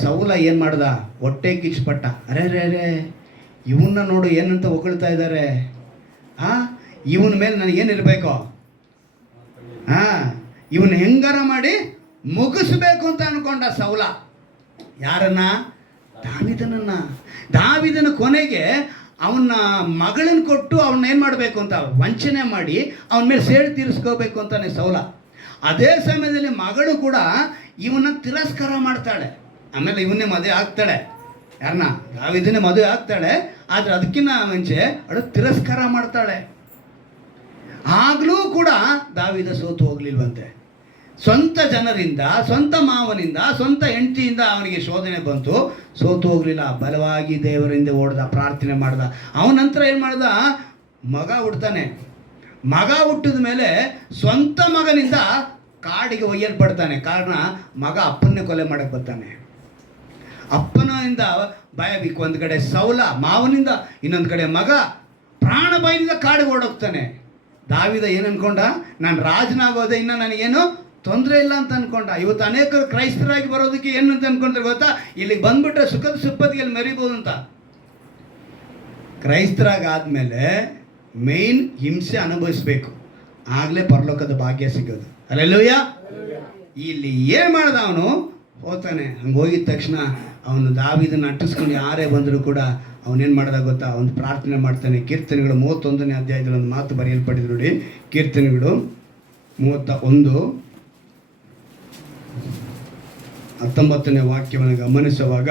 ಸೌಲ ಏನು ಮಾಡ್ದ? ಹೊಟ್ಟೆ ಕಿಚ್ಚುಪಟ್ಟ. ಅರೆ ಇವನ್ನ ನೋಡು ಏನಂತ ಹೊಗಳ್ತಾ ಇದ್ದಾರೆ. ಇವನ ಮೇಲೆ ನನಗೇನಿರಬೇಕು? ಇವನು ಹೆಂಗಾರ ಮಾಡಿ ಮುಗಿಸ್ಬೇಕು ಅಂತ ಅನ್ಕೊಂಡ ಸೌಲ. ಯಾರನ್ನ? ದಾವೀದನ ಕೊನೆಗೆ ಅವನ ಮಗಳನ್ನ ಕೊಟ್ಟು ಅವನ್ನ ಏನು ಮಾಡಬೇಕು ಅಂತ ವಂಚನೆ ಮಾಡಿ ಅವನ ಮೇಲೆ ಸೇಡು ತೀರಿಸ್ಕೋಬೇಕು ಅಂತಾನೆ ಸೌಲ. ಅದೇ ಸಮಯದಲ್ಲಿ ಮಗಳು ಕೂಡ ಇವನ್ನ ತಿರಸ್ಕಾರ ಮಾಡ್ತಾಳೆ. ಆಮೇಲೆ ಇವನ್ನೇ ಮದುವೆ ಆಗ್ತಾಳೆ. ಯಾರನ್ನ? ದಾವೀದನೇ ಮದುವೆ ಆಗ್ತಾಳೆ. ಆದರೆ ಅದಕ್ಕಿಂತ ಮುಂಚೆ ಅವಳು ತಿರಸ್ಕಾರ ಮಾಡ್ತಾಳೆ. ಆಗಲೂ ಕೂಡ ದಾವೀದ ಸೋತು ಹೋಗ್ಲಿಲ್ವಂತೆ. ಸ್ವಂತ ಜನರಿಂದ, ಸ್ವಂತ ಮಾವನಿಂದ, ಸ್ವಂತ ಹೆಂಡತಿಯಿಂದ ಅವನಿಗೆ ಶೋಧನೆ ಬಂತು, ಸೋತು ಹೋಗಲಿಲ್ಲ. ಬಲವಾಗಿ ದೇವರಿಂದ ಓಡ್ದ, ಪ್ರಾರ್ಥನೆ ಮಾಡ್ದ. ಅವನ ನಂತರ ಏನು ಮಾಡ್ದ? ಮಗ ಹುಡ್ತಾನೆ. ಮಗ ಹುಟ್ಟಿದ ಮೇಲೆ ಸ್ವಂತ ಮಗನಿಂದ ಕಾಡಿಗೆ ಒಯ್ಯಲ್ಪಡ್ತಾನೆ. ಕಾರಣ ಮಗ ಅಪ್ಪನ್ನೇ ಕೊಲೆ ಮಾಡಕ್ಕೆ ಬರ್ತಾನೆ. ಅಪ್ಪನಿಂದ ಭಯ ಬಿಕ್ಕು. ಒಂದು ಕಡೆ ಸೌಲ ಮಾವನಿಂದ, ಇನ್ನೊಂದು ಕಡೆ ಮಗ ಪ್ರಾಣ ಭಯದಿಂದ ಕಾಡಿಗೆ ಓಡೋಗ್ತಾನೆ. ದಾವೀದ ಏನು ಅನ್ಕೊಂಡ? ನಾನು ರಾಜನಾಗೋದೆ, ಇನ್ನು ನನಗೇನು ತೊಂದರೆ ಇಲ್ಲ ಅಂತ ಅನ್ಕೊಂಡ. ಇವತ್ತು ಅನೇಕರು ಕ್ರೈಸ್ತರಾಗಿ ಬರೋದಕ್ಕೆ ಏನು ಅಂತ ಅನ್ಕೊಂಡ್ರೆ ಗೊತ್ತಾ? ಇಲ್ಲಿಗೆ ಬಂದ್ಬಿಟ್ರೆ ಸುಖದ ಸುಪ್ಪತ್ತಿಗೆ ಮೆರಿಬೋದು ಅಂತ. ಕ್ರೈಸ್ತರಾಗಾದ್ಮೇಲೆ ಮೇನ್ ಹಿಂಸೆ ಅನುಭವಿಸ್ಬೇಕು, ಆಗಲೇ ಪರಲೋಕದ ಭಾಗ್ಯ ಸಿಗೋದು. ಅಲ್ಲೆಲ್ಲೂಯ್ಯ. ಇಲ್ಲಿ ಏನು ಮಾಡ್ದ? ಅವನು ಹೋಗ್ತಾನೆ. ಹಂಗೆ ಹೋಗಿದ ತಕ್ಷಣ ಅವನು ದಾವೀದನ ಅಟ್ಟಿಸ್ಕೊಂಡು ಯಾರೇ ಬಂದರೂ ಕೂಡ ಅವನೇನು ಮಾಡ್ದ ಗೊತ್ತಾ? ಅವನು ಪ್ರಾರ್ಥನೆ ಮಾಡ್ತಾನೆ. ಕೀರ್ತನೆಗಳು 31ನೇ ಅಧ್ಯಾಯದಲ್ಲಿ ಒಂದು ಮಾತು ಬರೆಯಲ್ಪಟ್ಟಿದೆ ನೋಡಿ. ಕೀರ್ತನೆಗಳು 31:19ನೇ ವಾಕ್ಯವನ್ನು ಗಮನಿಸುವಾಗ,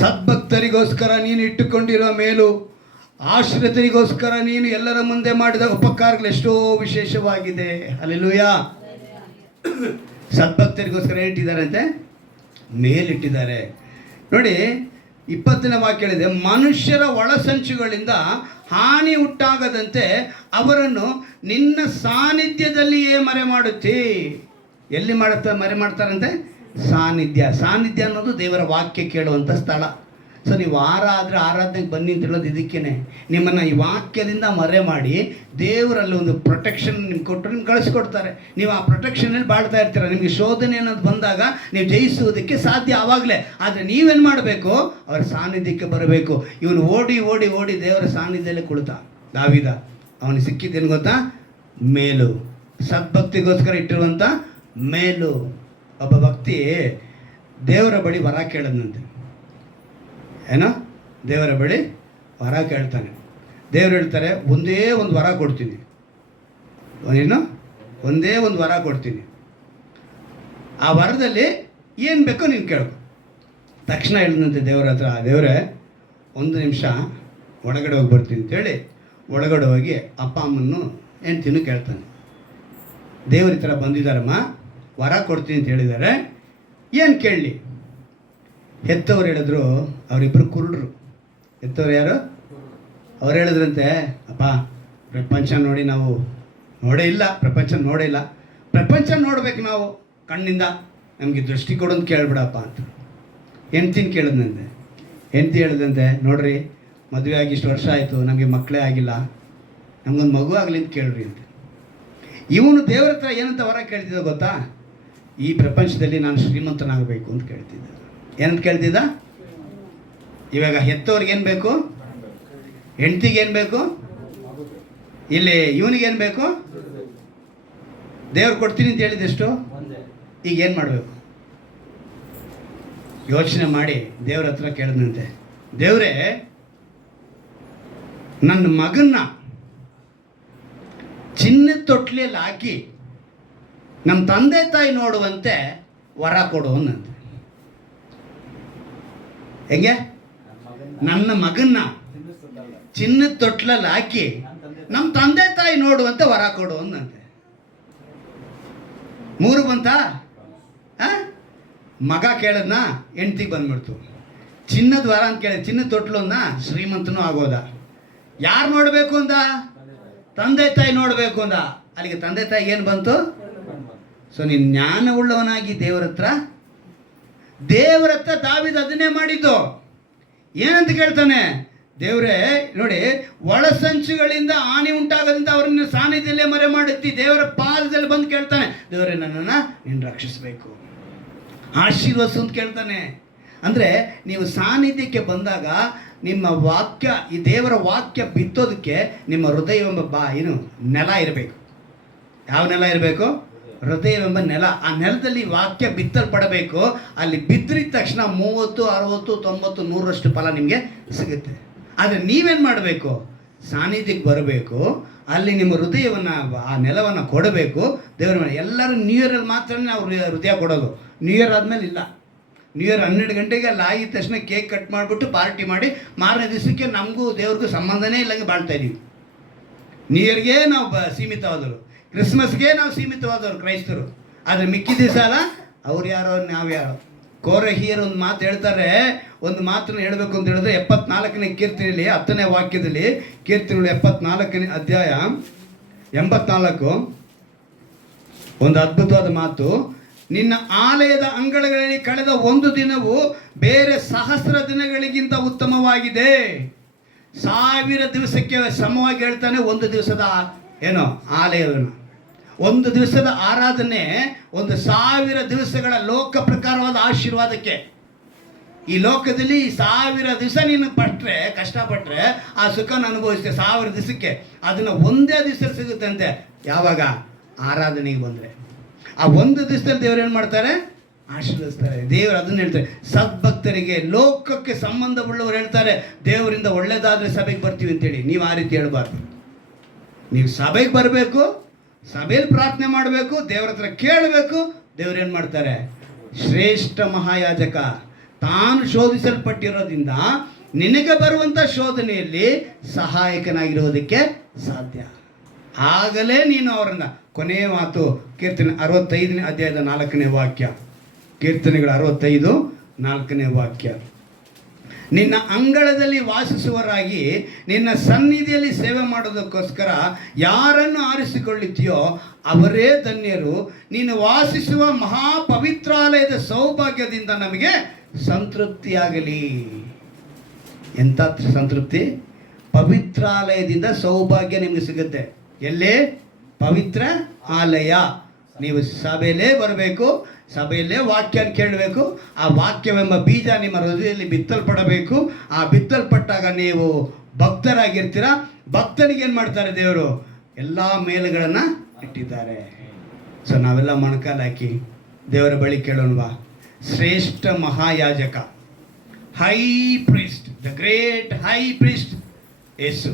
ಸದ್ಭಕ್ತರಿಗೋಸ್ಕರ ನೀನು ಇಟ್ಟುಕೊಂಡಿರೋ ಮೇಲು, ಆಶ್ರಿತರಿಗೋಸ್ಕರ ನೀನು ಎಲ್ಲರ ಮುಂದೆ ಮಾಡಿದ ಉಪಕಾರಗಳು ಎಷ್ಟೋ ವಿಶೇಷವಾಗಿದೆ. ಹಲ್ಲೆಲೂಯಾ. ಸದ್ಭಕ್ತರಿಗೋಸ್ಕರ ಏನಿಟ್ಟಿದ್ದಾರಂತೆ? ಮೇಲಿಟ್ಟಿದ್ದಾರೆ ನೋಡಿ. 20ನೇ ವಾಕ್ಯ ಹೇಳಿದೆ, ಮನುಷ್ಯರ ಒಳಸಂಚುಗಳಿಂದ ಹಾನಿ ಉಂಟಾಗದಂತೆ ಅವರನ್ನು ನಿನ್ನ ಸಾನ್ನಿಧ್ಯದಲ್ಲಿಯೇ ಮರೆ ಮಾಡುತ್ತಿ. ಎಲ್ಲಿ ಮರೆ ಮಾಡ್ತಾರಂತೆ? ಸಾನ್ನಿಧ್ಯ ಅನ್ನೋದು ದೇವರ ವಾಕ್ಯ ಕೇಳುವಂಥ ಸ್ಥಳ. ಸೊ ನೀವು ವಾರ ಆದರೆ ಆರಾಧನೆಗೆ ಬನ್ನಿ ಅಂತ ಹೇಳೋದು ಇದಕ್ಕೇನೆ. ನಿಮ್ಮನ್ನು ಈ ವಾಕ್ಯದಿಂದ ಮರೆ ಮಾಡಿ ದೇವರಲ್ಲಿ ಒಂದು ಪ್ರೊಟೆಕ್ಷನ್ ನಿಮ್ಗೆ ಕೊಟ್ಟರು, ನಿಮ್ಗೆ ಕಳಿಸ್ಕೊಡ್ತಾರೆ. ನೀವು ಆ ಪ್ರೊಟೆಕ್ಷನಲ್ಲಿ ಬಾಳ್ತಾ ಇರ್ತೀರ. ನಿಮಗೆ ಶೋಧನೆ ಅನ್ನೋದು ಬಂದಾಗ ನೀವು ಜಯಿಸುವುದಕ್ಕೆ ಸಾಧ್ಯ ಆವಾಗಲೇ. ಆದರೆ ನೀವೇನು ಮಾಡಬೇಕು? ಅವರ ಸಾನ್ನಿಧ್ಯಕ್ಕೆ ಬರಬೇಕು. ಇವನು ಓಡಿ ಓಡಿ ಓಡಿ ದೇವರ ಸಾನ್ನಿಧ್ಯದಲ್ಲೇ ಕುಳಿತ ದಾವೀದ. ಅವನಿಗೆ ಸಿಕ್ಕಿದ್ದೇನು ಗೊತ್ತಾ? ಮೇಲು. ಸದ್ಭಕ್ತಿಗೋಸ್ಕರ ಇಟ್ಟಿರುವಂಥ ಮೇಲು. ಒಬ್ಬ ಭಕ್ತಿ ದೇವರ ಬಳಿ ವರ ಕೇಳದಂತೆ. ಏನೋ ದೇವರ ಬಳಿ ವರ ಕೇಳ್ತಾನೆ. ದೇವರು ಹೇಳ್ತಾರೆ, ಒಂದೇ ಒಂದು ವರ ಕೊಡ್ತೀನಿ. ಏನು? ಒಂದೇ ಒಂದು ವರ ಕೊಡ್ತೀನಿ. ಆ ವರದಲ್ಲಿ ಏನು ಬೇಕೋ ನೀನು ಕೇಳ್ಕೊ. ತಕ್ಷಣ ಹೇಳಿದಂತೆ ದೇವರ ಹತ್ರ, ದೇವರೇ 1 ನಿಮಿಷ ಒಳಗಡೆ ಹೋಗಿ ಬರ್ತೀನಿ ಅಂತೇಳಿ ಒಳಗಡೆ ಹೋಗಿ ಅಪ್ಪ ಅಮ್ಮನ್ನು ಹೆಂಡ್ತಿನೂ ಕೇಳ್ತಾನೆ. ದೇವ್ರ ಈ ಥರ ಬಂದಿದ್ದಾರಮ್ಮ, ವರ ಕೊಡ್ತೀನಿ ಅಂತ ಹೇಳಿದ್ದಾರೆ, ಏನು ಕೇಳಲಿ? ಹೆತ್ತವ್ರು ಹೇಳಿದ್ರು, ಅವರಿಬ್ಬರು ಕುರುಡ್ರು. ಹೆತ್ತವ್ರು ಯಾರು? ಅವ್ರು ಹೇಳಿದ್ರಂತೆ, ಅಪ್ಪ ಪ್ರಪಂಚ ನೋಡಿ ನಾವು ನೋಡೇ ಇಲ್ಲ, ಪ್ರಪಂಚ ನೋಡೇ ಇಲ್ಲ, ಪ್ರಪಂಚ ನೋಡ್ಬೇಕು ನಾವು ಕಣ್ಣಿಂದ, ನಮಗೆ ದೃಷ್ಟಿ ಕೊಡು ಅಂತ ಕೇಳ್ಬಿಡಪ್ಪ ಅಂತ. ಹೆಂಡ್ತಿನ ಕೇಳಿದಂತೆ. ಹೆಂಡ್ತಿ ಹೇಳಿದಂತೆ, ನೋಡ್ರಿ ಮದುವೆ ಆಗಿ ಇಷ್ಟು ವರ್ಷ ಆಯಿತು, ನಮಗೆ ಮಕ್ಕಳೇ ಆಗಿಲ್ಲ, ನಮಗೊಂದು ಮಗು ಆಗಲಿ ಅಂತ ಕೇಳ್ರಿ ಅಂತ. ಇವನು ದೇವ್ರ ಹತ್ರ ಏನಂತ ವರ ಕೇಳ್ತಿದ್ದ ಗೊತ್ತಾ? ಈ ಪ್ರಪಂಚದಲ್ಲಿ ನಾನು ಶ್ರೀಮಂತನಾಗಬೇಕು ಅಂತ ಕೇಳ್ತಿದ್ದ. ಏನಂತ ಕೇಳ್ತಿದ್ದ? ಇವಾಗ ಹೆತ್ತವ್ರಿಗೇನು ಬೇಕು? ಹೆಂಡ್ತಿಗೇನು ಬೇಕು? ಇಲ್ಲಿ ಇವನಿಗೇನು ಬೇಕು? ದೇವ್ರು ಕೊಡ್ತೀನಿ ಅಂತ ಹೇಳಿದೆಷ್ಟು? ಈಗ ಏನು ಮಾಡಬೇಕು? ಯೋಚನೆ ಮಾಡಿ ದೇವ್ರ ಹತ್ರ ಕೇಳಿದಂತೆ, ದೇವ್ರೇ ನನ್ನ ಮಗನ್ನ ಚಿನ್ನದ ತೊಟ್ಲಿಯಲ್ಲಿ ಹಾಕಿ ನಮ್ಮ ತಂದೆ ತಾಯಿ ನೋಡುವಂತೆ ವರ ಕೊಡು ಅನ್ನಂತೆ. ಹೆಂಗೆ? ನನ್ನ ಮಗನ್ನ ಚಿನ್ನದ ತೊಟ್ಲಲ್ಲಿ ಹಾಕಿ ನಮ್ಮ ತಂದೆ ತಾಯಿ ನೋಡುವಂತೆ ವರ ಕೊಡು ಅನ್ನಂತೆ. 3 ಬಂತಾ? ಮಗ ಕೇಳದ್ನ, ಹೆಂಡ್ತಿಗೆ ಬಂದ್ಬಿಡ್ತು. ಚಿನ್ನದ ವರ ಅಂತ ಕೇಳಿದ, ಚಿನ್ನದ ತೊಟ್ಲು ಅಂದ, ಶ್ರೀಮಂತನೂ ಆಗೋದ. ಯಾರು ನೋಡಬೇಕು ಅಂದ? ತಂದೆ ತಾಯಿ ನೋಡಬೇಕು ಅಂದ. ಅಲ್ಲಿಗೆ ತಂದೆ ತಾಯಿ ಏನು ಬಂತು? ಸೊ ನೀನು ಜ್ಞಾನವುಳ್ಳವನಾಗಿ ದೇವರ ಹತ್ರ ದಾವೀದ ಅದನ್ನೇ ಮಾಡಿದ್ದು. ಏನಂತ ಕೇಳ್ತಾನೆ? ದೇವರೇ ನೋಡಿ, ಒಳಸಂಚುಗಳಿಂದ ಹಾನಿ ಉಂಟಾಗದಂತ ಅವ್ರನ್ನ ಸಾನ್ನಿಧ್ಯದಲ್ಲೇ ಮರೆ ಮಾಡುತ್ತಿ. ದೇವರ ಪಾದದಲ್ಲಿ ಬಂದು ಕೇಳ್ತಾನೆ, ದೇವರೇ ನನ್ನನ್ನು ನೀನು ರಕ್ಷಿಸಬೇಕು, ಆಶೀರ್ವದಿಸು ಅಂತ ಕೇಳ್ತಾನೆ. ಅಂದರೆ ನೀವು ಸಾನ್ನಿಧ್ಯಕ್ಕೆ ಬಂದಾಗ ನಿಮ್ಮ ವಾಕ್ಯ, ಈ ದೇವರ ವಾಕ್ಯ ಬಿತ್ತೋದಕ್ಕೆ ನಿಮ್ಮ ಹೃದಯ ಎಂಬ ನೆಲ ಇರಬೇಕು. ಯಾವ ನೆಲ ಇರಬೇಕು? ಹೃದಯವೆಂಬ ನೆಲ. ಆ ನೆಲದಲ್ಲಿ ವಾಕ್ಯ ಬಿತ್ತಲ್ಪಡಬೇಕು. ಅಲ್ಲಿ ಬಿದ್ದಿದ ತಕ್ಷಣ 30, 60, 90, 100ರಷ್ಟು ಫಲ ನಿಮಗೆ ಸಿಗುತ್ತೆ. ಆದರೆ ನೀವೇನು ಮಾಡಬೇಕು? ಸಾನ್ನಿಧ್ಯಕ್ಕೆ ಬರಬೇಕು. ಅಲ್ಲಿ ನಿಮ್ಮ ಹೃದಯವನ್ನು, ಆ ನೆಲವನ್ನು ಕೊಡಬೇಕು. ದೇವರ ಮೇಲೆ ಎಲ್ಲರೂ ನ್ಯೂ ಇಯರಲ್ಲಿ ಮಾತ್ರ ನಾವು ಹೃದಯ ಕೊಡೋದು. ನ್ಯೂ ಇಯರ್ ಆದಮೇಲೆ ಇಲ್ಲ. ನ್ಯೂ ಇಯರ್ 12 ಗಂಟೆಗೆ ಅಲ್ಲಿ ಆಗಿದ ತಕ್ಷಣ ಕೇಕ್ ಕಟ್ ಮಾಡಿಬಿಟ್ಟು ಪಾರ್ಟಿ ಮಾಡಿ ಮಾರನೇ ದಿವಸಕ್ಕೆ ನಮಗೂ ದೇವ್ರಿಗೂ ಸಂಬಂಧನೇ ಇಲ್ಲಂಗೆ ಬಾಳ್ತಾ ಇದ್ದೀವಿ. ನ್ಯೂ ಇಯರ್ಗೆ ನಾವು ಸೀಮಿತವಾದವರು, ಕ್ರಿಸ್ಮಸ್ಗೆ ನಾವು ಸೀಮಿತವಾದವರು ಕ್ರೈಸ್ತರು. ಆದರೆ ಮಿಕ್ಕಿ ದಿವಸ ಅಲ್ಲ, ಅವ್ರು ಯಾರೋ ನಾವು ಯಾರೋ. ಕೋರಹಿಯರ್ ಒಂದು ಮಾತು ಹೇಳ್ತಾರೆ. ಒಂದು ಮಾತನ್ನು ಹೇಳಬೇಕು ಅಂತ ಹೇಳಿದ್ರೆ 74ನೇ ಕೀರ್ತನೆಯಲ್ಲಿ 10ನೇ ವಾಕ್ಯದಲ್ಲಿ, ಕೀರ್ತನೆಗಳು 74ನೇ ಅಧ್ಯಾಯ 84 ಒಂದು ಅದ್ಭುತವಾದ ಮಾತು. ನಿನ್ನ ಆಲಯದ ಅಂಗಳಗಳಲ್ಲಿ ಕಳೆದ ಒಂದು ದಿನವು ಬೇರೆ 1000 ದಿನಗಳಿಗಿಂತ ಉತ್ತಮವಾಗಿದೆ. 1000 ದಿವಸಕ್ಕೆ ಸಮವಾಗಿ ಹೇಳ್ತಾನೆ ಒಂದು ದಿವಸದ ಏನೋ ಆಲಯವನ್ನು. ಒಂದು ದಿವಸದ ಆರಾಧನೆ 1000 ದಿವಸಗಳ ಲೋಕ ಪ್ರಕಾರವಾದ ಆಶೀರ್ವಾದಕ್ಕೆ. ಈ ಲೋಕದಲ್ಲಿ 1000 ದಿವಸ ನೀನು ಪಟ್ಟರೆ, ಕಷ್ಟಪಟ್ಟರೆ ಆ ಸುಖನ ಅನುಭವಿಸ್ತೇವೆ. 1000 ದಿವಸಕ್ಕೆ ಅದನ್ನು ಒಂದೇ ದಿವಸ ಸಿಗುತ್ತಂತೆ. ಯಾವಾಗ? ಆರಾಧನೆಗೆ ಬಂದರೆ. ಆ ಒಂದು ದಿವಸದಲ್ಲಿ ದೇವರು ಏನು ಮಾಡ್ತಾರೆ? ಆಶೀರ್ವದಿಸ್ತಾರೆ. ದೇವರು ಅದನ್ನು ಹೇಳ್ತಾರೆ. ಸದ್ಭಕ್ತರಿಗೆ, ಲೋಕಕ್ಕೆ ಸಂಬಂಧವುಳ್ಳವರು ಹೇಳ್ತಾರೆ, ದೇವರಿಂದ ಒಳ್ಳೇದಾದರೆ ಸಭೆಗೆ ಬರ್ತೀವಿ ಅಂತೇಳಿ. ನೀವು ಆ ರೀತಿ ಹೇಳ್ಬಾರ್ದು. ನೀವು ಸಭೆಗೆ ಬರಬೇಕು, ಸಭೆಯಲ್ಲಿ ಪ್ರಾರ್ಥನೆ ಮಾಡಬೇಕು, ದೇವರ ಹತ್ರ ಕೇಳಬೇಕು. ದೇವ್ರು ಏನು ಮಾಡ್ತಾರೆ? ಶ್ರೇಷ್ಠ ಮಹಾಯಾಜಕ ತಾನು ಶೋಧಿಸಲ್ಪಟ್ಟಿರೋದ್ರಿಂದ ನಿನಗೆ ಬರುವಂಥ ಶೋಧನೆಯಲ್ಲಿ ಸಹಾಯಕನಾಗಿರೋದಕ್ಕೆ ಸಾಧ್ಯ. ಆಗಲೇ ನೀನು ಅವರನ್ನು, ಕೊನೆಯ ಮಾತು ಕೀರ್ತನೆ 65ನೇ ಅಧ್ಯಾಯದ 4ನೇ ವಾಕ್ಯ, ಕೀರ್ತನೆಗಳು 65, 4ನೇ ವಾಕ್ಯ. ನಿನ್ನ ಅಂಗಳದಲ್ಲಿ ವಾಸಿಸುವರಾಗಿ ನಿನ್ನ ಸನ್ನಿಧಿಯಲ್ಲಿ ಸೇವೆ ಮಾಡೋದಕ್ಕೋಸ್ಕರ ಯಾರನ್ನು ಆರಿಸಿಕೊಳ್ಳುತ್ತೀಯೋ ಅವರೇ ಧನ್ಯರು. ನೀನು ವಾಸಿಸುವ ಮಹಾಪವಿತ್ರಾಲಯದ ಸೌಭಾಗ್ಯದಿಂದ ನಮಗೆ ಸಂತೃಪ್ತಿಯಾಗಲಿ. ಎಂಥ ಸಂತೃಪ್ತಿ? ಪವಿತ್ರಾಲಯದಿಂದ ಸೌಭಾಗ್ಯ ನಿಮಗೆ ಸಿಗುತ್ತೆ. ಎಲ್ಲೇ? ಪವಿತ್ರ ಆಲಯ. ನೀವು ಸಭೆಯಲ್ಲೇ ಬರಬೇಕು, ಸಭೆಯಲ್ಲೇ ವಾಕ್ಯ ಕೇಳಬೇಕು. ಆ ವಾಕ್ಯವೆಂಬ ಬೀಜ ನಿಮ್ಮ ಹೃದಯದಲ್ಲಿ ಬಿತ್ತಲ್ಪಡಬೇಕು. ಆ ಬಿತ್ತಲ್ಪಟ್ಟಾಗ ನೀವು ಭಕ್ತರಾಗಿರ್ತೀರ. ಭಕ್ತನಿಗೆ ಏನು ಮಾಡ್ತಾರೆ? ದೇವರು ಎಲ್ಲ ಮೇಲುಗಳನ್ನು ಇಟ್ಟಿದ್ದಾರೆ. ಸೊ ನಾವೆಲ್ಲ ಮೊಣಕಾಲು ಹಾಕಿ ದೇವರ ಬಳಿ ಕೇಳೋಣವಾ? ಶ್ರೇಷ್ಠ ಮಹಾಯಾಜಕ, high priest, the great high priest Yesu,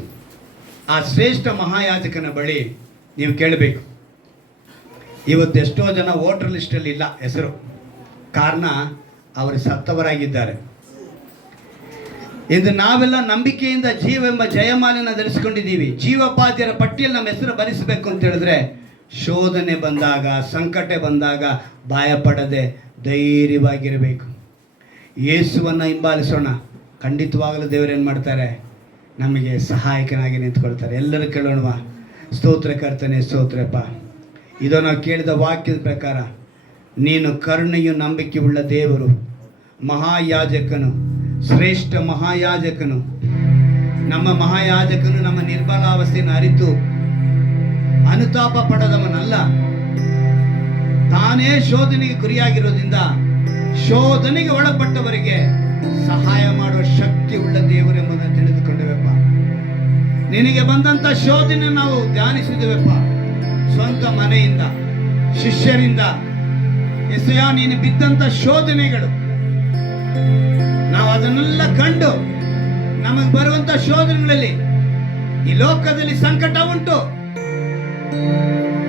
ಆ ಶ್ರೇಷ್ಠ ಮಹಾಯಾಜಕನ ಬಳಿ ನೀವು ಕೇಳಬೇಕು. ಇವತ್ತು ಎಷ್ಟೋ ಜನ ವೋಟರ್ ಲಿಸ್ಟಲ್ಲಿ ಇಲ್ಲ ಹೆಸರು. ಕಾರಣ ಅವರು ಸತ್ತವರಾಗಿದ್ದಾರೆ. ಇಂದು ನಾವೆಲ್ಲ ನಂಬಿಕೆಯಿಂದ ಜೀವೆಂಬ ಜಯಮಾಲೆಯನ್ನು ಧರಿಸಿಕೊಂಡಿದ್ದೀವಿ. ಜೀವಪಾದ್ಯರ ಪಟ್ಟಿಯಲ್ಲಿ ನಮ್ಮ ಹೆಸರು ಬರೆಸಬೇಕು ಅಂತ ಹೇಳಿದ್ರೆ, ಶೋಧನೆ ಬಂದಾಗ, ಸಂಕಟ ಬಂದಾಗ ಭಯಪಡದೆ ಧೈರ್ಯವಾಗಿರಬೇಕು. ಯೇಸುವನ್ನು ಹಿಂಬಾಲಿಸೋಣ. ಖಂಡಿತವಾಗಲೂ ದೇವರು ಏನು ಮಾಡ್ತಾರೆ? ನಮಗೆ ಸಹಾಯಕನಾಗಿ ನಿಂತ್ಕೊಳ್ತಾರೆ. ಎಲ್ಲರೂ ಕೇಳೋಣವಾ? ಸ್ತೋತ್ರ ಕರ್ತನೆ, ಸ್ತೋತ್ರಪ್ಪ. ಇದು ನಾವು ಕೇಳಿದ ವಾಕ್ಯದ ಪ್ರಕಾರ ನೀನು ಕರುಣೆಯು ನಂಬಿಕೆಯುಳ್ಳ ದೇವರು, ಮಹಾಯಾಜಕನು, ಶ್ರೇಷ್ಠ ಮಹಾಯಾಜಕನು. ನಮ್ಮ ಮಹಾಯಾಜಕನು ನಮ್ಮ ನಿರ್ಬಲಾವಸ್ಥೆಯನ್ನು ಅರಿತು ಅನುತಾಪ ಪಡದವನಲ್ಲ. ತಾನೇ ಶೋಧನೆಗೆ ಗುರಿಯಾಗಿರೋದ್ರಿಂದ ಶೋಧನೆಗೆ ಒಳಪಟ್ಟವರಿಗೆ ಸಹಾಯ ಮಾಡುವ ಶಕ್ತಿ ಉಳ್ಳ ದೇವರೆಂಬುದನ್ನು ತಿಳಿದುಕೊಂಡೆವಪ್ಪ. ನಿನಗೆ ಬಂದಂಥ ಶೋಧನೆ ನಾವು ಧ್ಯಾನಿಸಿದೆವಪ್ಪ. ಸ್ವಂತ ಮನೆಯಿಂದ, ಶಿಷ್ಯರಿಂದ, ಎಸೆಯ ನೀನು ಬಿದ್ದಂಥ ಶೋಧನೆಗಳು ನಾವು ಅದನ್ನೆಲ್ಲ ಕಂಡು, ನಮಗೆ ಬರುವಂಥ ಶೋಧನೆಗಳಲ್ಲಿ ಈ ಲೋಕದಲ್ಲಿ ಸಂಕಟ ಉಂಟು,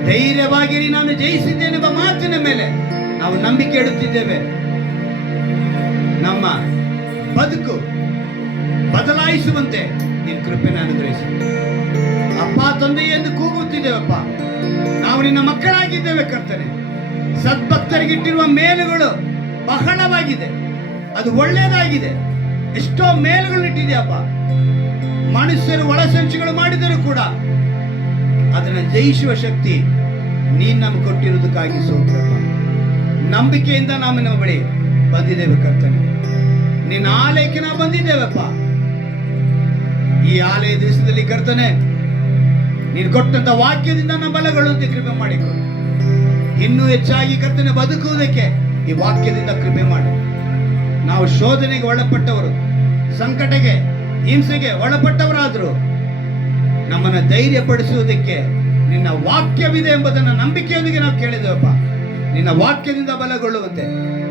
ಧೈರ್ಯವಾಗಿ ನಾನು ಜಯಿಸಿದ್ದೇನೆಂಬ ಮಾತಿನ ಮೇಲೆ ನಾವು ನಂಬಿಕೆ ಇಡುತ್ತಿದ್ದೇವೆ. ನಮ್ಮ ಬದುಕು ಬದಲಾಯಿಸುವಂತೆ ನಿನ್ನ ಕೃಪೆನ ಅನುಗ್ರಹಿಸಿ. ಅಪ್ಪ, ತಂದೆ ಎಂದು ಕೂಗುತ್ತಿದ್ದೇವಪ್ಪ. ನಾವು ನಿನ್ನ ಮಕ್ಕಳಾಗಿದ್ದೇವೆ ಕರ್ತನೆ. ಸದ್ಭಕ್ತರಿಗಿಟ್ಟಿರುವ ಮೇಲುಗಳು ಬಹಳವಾಗಿದೆ, ಅದು ಒಳ್ಳೆಯದಾಗಿದೆ. ಎಷ್ಟೋ ಮೇಲುಗಳು ಇಟ್ಟಿದೆಯಪ್ಪ. ಮನುಷ್ಯರು ಒಳಸಂಚುಗಳು ಮಾಡಿದರೂ ಕೂಡ ಅದನ್ನು ಜಯಿಸುವ ಶಕ್ತಿ ನೀನು ನಮ್ಗೆ ಕೊಟ್ಟಿರೋದಕ್ಕಾಗಿ ಸ್ತೋತ್ರಪ್ಪ. ನಂಬಿಕೆಯಿಂದ ನಾವು ನಮ್ಮ ಬಳಿ ಬಂದಿದ್ದೇವೆ ಕರ್ತನೆ. ನಿನ್ನ ಆಲಯಕ್ಕೆ ನಾವು ಬಂದಿದ್ದೇವಪ್ಪ. ಈ ಆಲಯ ದಿವಸದಲ್ಲಿ ಕರ್ತನೆ, ನೀನು ಕೊಟ್ಟಂತ ವಾಕ್ಯದಿಂದ ನಮ್ಮ ಬಲಗೊಳ್ಳುವಂತೆ ಕೃಪೆ ಮಾಡಿಕೊಡು. ಇನ್ನೂ ಹೆಚ್ಚಾಗಿ ಕರ್ತನೆ ಬದುಕುವುದಕ್ಕೆ ಈ ವಾಕ್ಯದಿಂದ ಕೃಪೆ ಮಾಡಿ. ನಾವು ಶೋಧನೆಗೆ ಒಳಪಟ್ಟವರು, ಸಂಕಟಕ್ಕೆ, ಹಿಂಸೆಗೆ ಒಳಪಟ್ಟವರಾದರೂ ನಮ್ಮನ್ನು ಧೈರ್ಯಪಡಿಸುವುದಕ್ಕೆ ನಿನ್ನ ವಾಕ್ಯವಿದೆ ಎಂಬುದನ್ನು ನಂಬಿಕೆಯೊಂದಿಗೆ ನಾವು ಕೇಳಿದ್ದೇವಪ್ಪ. ನಿನ್ನ ವಾಕ್ಯದಿಂದ ಬಲಗೊಳ್ಳುವಂತೆ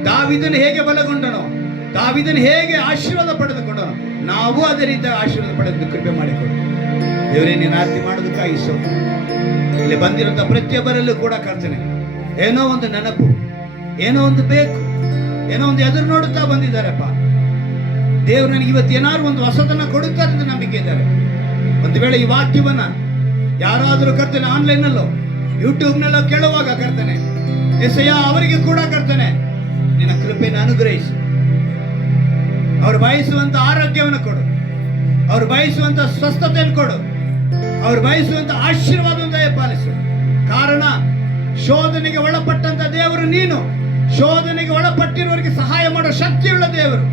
ದಾವೀದನು ಹೇಗೆ ಬಲಗೊಂಡನೋ, ದಾವೀದನು ಹೇಗೆ ಆಶೀರ್ವಾದ ಪಡೆದುಕೊಂಡನೋ, ನಾವು ಅದೇ ರೀತಿಯ ಆಶೀರ್ವಾದ ಪಡೆದು ಕೃಪೆ ಮಾಡಿಕೊಡು ದೇವರೇ. ನೀನು ಆರತಿ ಮಾಡೋದಕ್ಕಾಗಿ ಸ್ತೋತ್ರ. ಇಲ್ಲಿ ಬಂದಿರುವಂಥ ಪ್ರತಿಯೊಬ್ಬರಲ್ಲೂ ಕೂಡ ಕರ್ತನೆ ಏನೋ ಒಂದು ನೆನಪು, ಏನೋ ಒಂದು ಬೇಕು, ಏನೋ ಒಂದು ಎದುರು ನೋಡುತ್ತಾ ಬಂದಿದ್ದಾರೆಪ್ಪ. ದೇವರು ನನಗೆ ಇವತ್ತು ಏನಾದ್ರು ಒಂದು ಹೊಸದನ್ನು ಕೊಡುತ್ತಾರೆ ಅಂತ ನಂಬಿಕೆ ಇದ್ದಾರೆ. ಒಂದು ವೇಳೆ ಈ ವಾಕ್ಯವನ್ನ ಯಾರಾದರೂ ಕರ್ತನೆ ಆನ್ಲೈನ್ನಲ್ಲೋ ಯೂಟ್ಯೂಬ್ನಲ್ಲೋ ಕೇಳುವಾಗ ಕರ್ತನೆ ಎಸೆಯ ಅವರಿಗೆ ಕೂಡ ಕರ್ತನೆ ನಿನ್ನ ಕೃಪೆಯನ್ನು ಅನುಗ್ರಹಿಸಿ, ಅವ್ರು ಬಯಸುವಂತ ಆರೋಗ್ಯವನ್ನು ಕೊಡು, ಅವ್ರು ಬಯಸುವಂತ ಸ್ವಸ್ಥತೆಯನ್ನು ಕೊಡು, ಅವ್ರು ಬಯಸುವಂತ ಆಶೀರ್ವಾದವನ್ನು ದಯಪಾಲಿಸು. ಕಾರಣ ಶೋಧನೆಗೆ ಒಳಪಟ್ಟಂತ ದೇವರು ನೀನು. ಶೋಧನೆಗೆ ಒಳಪಟ್ಟಿರುವವರಿಗೆ ಸಹಾಯ ಮಾಡೋ ಶಕ್ತಿಯುಳ್ಳ ದೇವರು.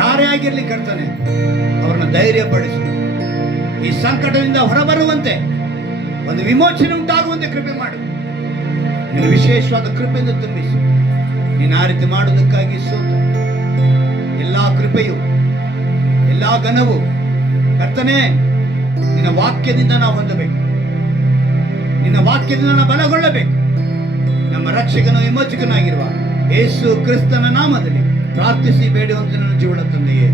ಯಾರೇ ಆಗಿರ್ಲಿ ಕರ್ತನೆ ಅವ್ರನ್ನ ಧೈರ್ಯಪಡಿಸು. ಈ ಸಂಕಟದಿಂದ ಹೊರಬರುವಂತೆ ಒಂದು ವಿಮೋಚನೆ ಉಂಟಾಗುವಂತೆ ಕೃಪೆ ಮಾಡು. ನಿನ್ನ ವಿಶೇಷವಾದ ಕೃಪೆಯಿಂದ ತುಂಬಿಸು. ನೀನು ಆ ರೀತಿ ಮಾಡುವುದಕ್ಕಾಗಿ ಸ್ತೋತ್ರ. ಎಲ್ಲಾ ಕೃಪೆಯು, ಎಲ್ಲಾ ಘನವು ಕರ್ತನೆ ನಿನ್ನ ವಾಕ್ಯದಿಂದ ನಾವು ಹೊಂದಬೇಕು. ನಿನ್ನ ವಾಕ್ಯದಿಂದ ನಾವು ಬಲಗೊಳ್ಳಬೇಕು. ನಮ್ಮ ರಕ್ಷಕನು ವಿಮೋಚಕನಾಗಿರುವ ಯೇಸು ಕ್ರಿಸ್ತನ ನಾಮದಲ್ಲಿ ಪ್ರಾರ್ಥಿಸಿ ಬೇಡುವಂತೆ ನನ್ನ ಜೀವನ ತಂದೆಯೇ.